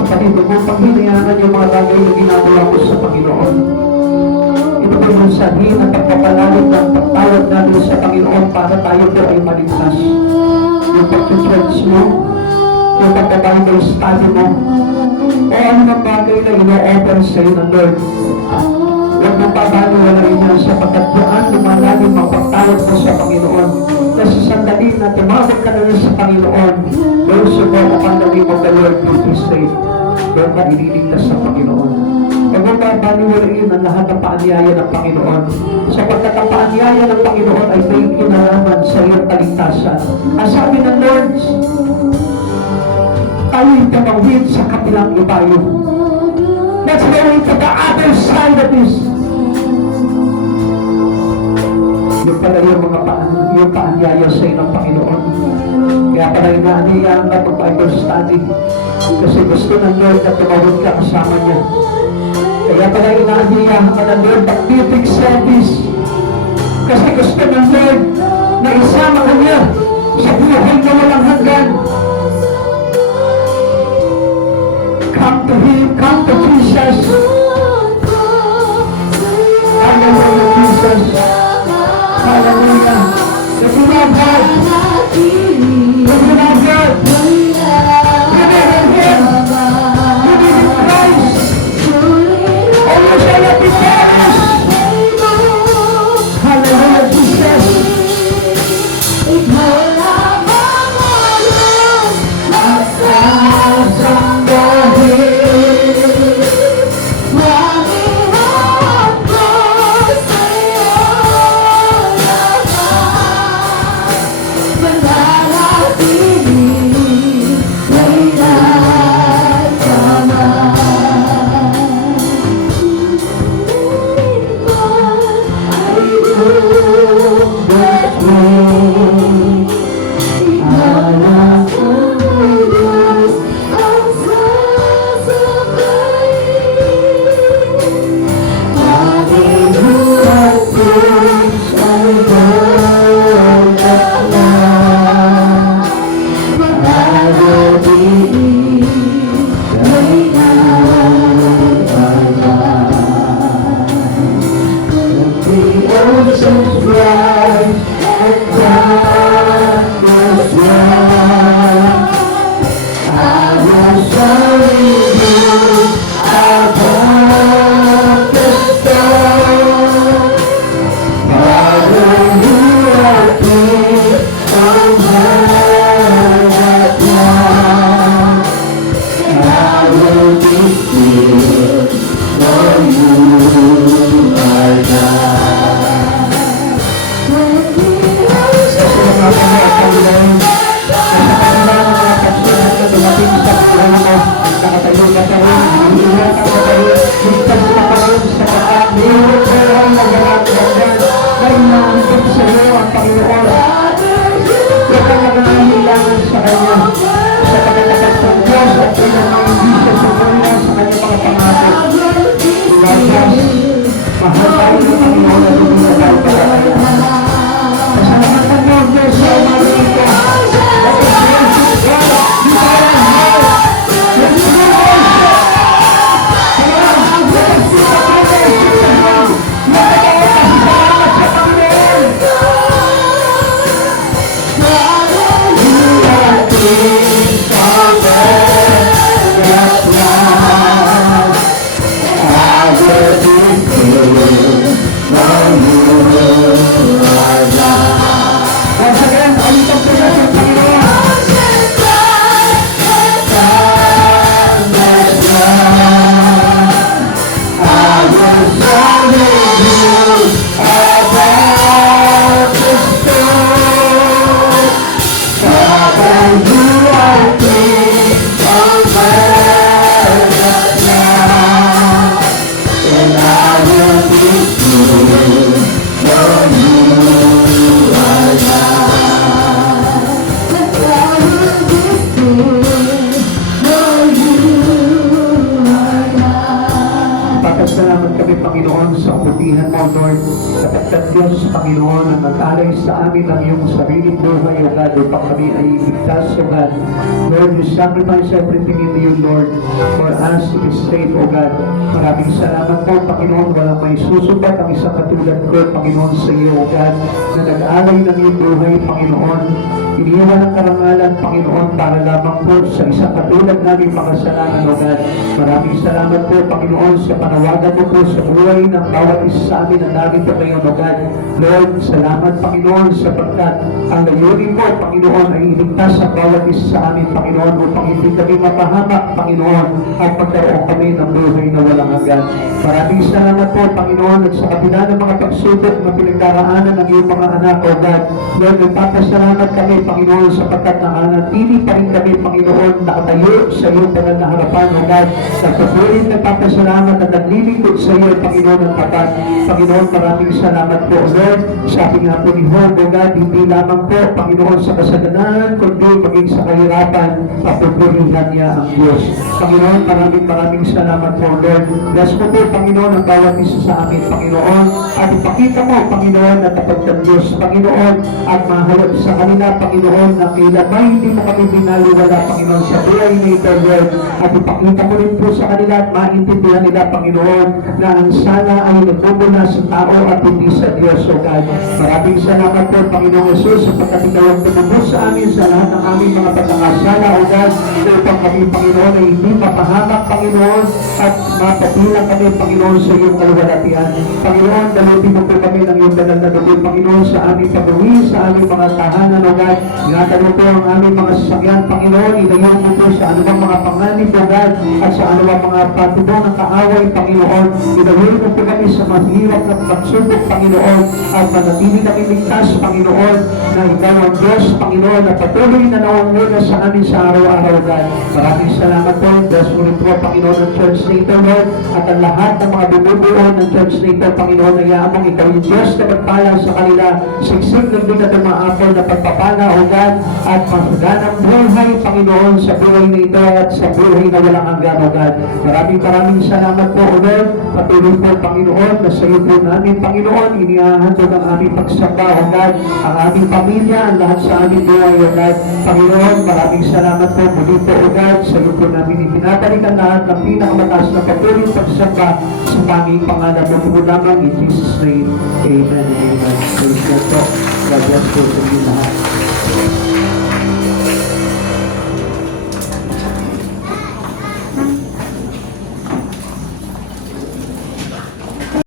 Kapatid, huwag mong paghinayangan yung mga bagay na ginagawa ko sa Panginoon. Ito po yung sabihin at pagpapalalim ng pagtawad natin sa Panginoon para tayo po ay maligtas. Yung pag-church mo, yung pagbabible study mo, o ano ng bagay na ino-offer sa iyo ng Lord. Huwag mong pabaliwalain yan sapagkat doon lumalalim ang pagtawad mo sa Panginoon. Kasi sandali na tumawag ka na rin sa Panginoon, those who call upon the name of the Lord will be saved. Doon ka ililigtas sa Panginoon. Huwag mong pabaliwalain ang lahat ng paanyaya ng Panginoon. Sapagkat ang paanyaya ng Panginoon ay may kinalaman sa iyong kaligtasan. Ang sabi ng Lord, tayo'y tumawid sa kabilang ibayo. Let's go to the other side of this. Yung pala yung mga yung paanyaya sa iyo ng Panginoon. Kaya pala inaaniyan ka pag Bible study. Kasi gusto ng Lord na tumawid ka kasama niya. Kaya pala inaaniyan ka ng Lord magtitig service. Kasi gusto ng Lord na isama ka niya sa buhay na walang hanggan. Come to Him, come to Jesus. Hallelujah, Jesus. Hallelujah. If you love God, if you love God, believe in Him, believe in Christ, or you shall not be perished. Hallelujah, Jesus. Salamat kami, Panginoon, sa kabutihan mo, Lord. Kapagkat Diyos, Panginoon, ang nag-alay sa amin ang iyong sariling buhay, O God, upang kami ay iligtas, O God. Lord, you sacrifice everything in you, Lord, for us to be saved, O God. Maraming salamat po, Panginoon. Walang may susubat ang isang katulad ko, Panginoon, sa iyo, O God, na nag-alay ng iyong buhay, Panginoon. Iniwan ang karangalan, Panginoon, para lamang po sa isang katulad namin makasalanan, O God. Maraming salamat po, Panginoon, sa panawagan mo po sa buhay ng bawat isa sa amin na narito ngayon, O God. Lord, salamat, Panginoon, sapagkat ang layunin mo, Panginoon, ay iligtas ang bawat isa sa amin, Panginoon, upang hindi kami mapahamak, Panginoon, at pagkaroon kami ng buhay na walang hanggan. Maraming salamat po, Panginoon, at sa kabila ng mga pagsubok na pinagdaraanan ng iyong mga anak, O God. Lord, nagpapasalamat kami, Panginoon, sapagkat nananatili pa rin kami, Panginoon, nakatayo sa iyong banal na harapan, O God. Nagpatuloy nagpapasalamat at naglilingkod sa iyo, Panginoon, ng tapat. Panginoon, maraming salamat po, Lord. Sabi nga po ni Job, O God, hindi lamang po, Panginoon, sa kasalanan, kundi maging sa kahirapan, papupurihan niya ang Diyos. Panginoon, maraming salamat po, Lord. Bless mo po, Panginoon, ang bawat isa sa amin, Panginoon. At ipakita mo, Panginoon, na tapat ng Diyos, Panginoon, at mahayag sa kanila, Panginoon, na kailan ba hindi mo kami binaliwala, Panginoon, sa buhay na ito, Lord. At ipakita mo rin po sa kanila at maintindihan nila, Panginoon, na ang sala ay nagmumula sa tao at hindi sa Diyos, O God. Maraming salamat po, Panginoong Jesus, sapagkat ikaw ang tumubos sa amin sa lahat ng aming mga pagkakasala, O God, upang kami, Panginoon, ay hindi mapahamak, Panginoon, at mapabilang kami, Panginoon, sa iyong kaluwalhatian. Panginoon, dalutin mo po kami ng iyong banal na dugo, Panginoon, sa aming pag-uwi, sa aming mga tahanan, O God. Ingatan mo po ang aming mga sasakyan, Panginoon. Inayaw mo po sa anumang mga panganib, O God, at sa anumang mga patubo ng kaaway, Panginoon. Inayaw mo po kami sa mahirap na pagsubok, Panginoon, at manatili kami ligtas, Panginoon, na ikaw ang Diyos, Panginoon, na patuloy na nawawala sa amin sa araw-araw, God. Maraming salamat po. Bless mo rin po, Panginoon, ng church na ito, Lord, at ang lahat ng mga bumubuo ng church na ito, Panginoon, na yaamang ikaw yung Diyos na magpala sa kanila, siksik ng bigat ng mga apple na pagpapala, O God, at masaganang buhay, Panginoon, sa buhay na ito at sa buhay na walang hanggan, O God. Maraming salamat po, O Lord. Patuloy po, Panginoon, na sa iyo po namin, Panginoon, inihahandog ang aming pagsamba, O God, ang aming pamilya, ang lahat sa aming buhay, O God. Panginoon, maraming salamat po, muli po, O God, sa iyo po namin ibinabalik ang lahat ng pinakamataas na patuloy pagsamba sa panging pangalan mo po lamang in Jesus' name. Amen and amen. Praise God po. God bless po sa inyo lahat.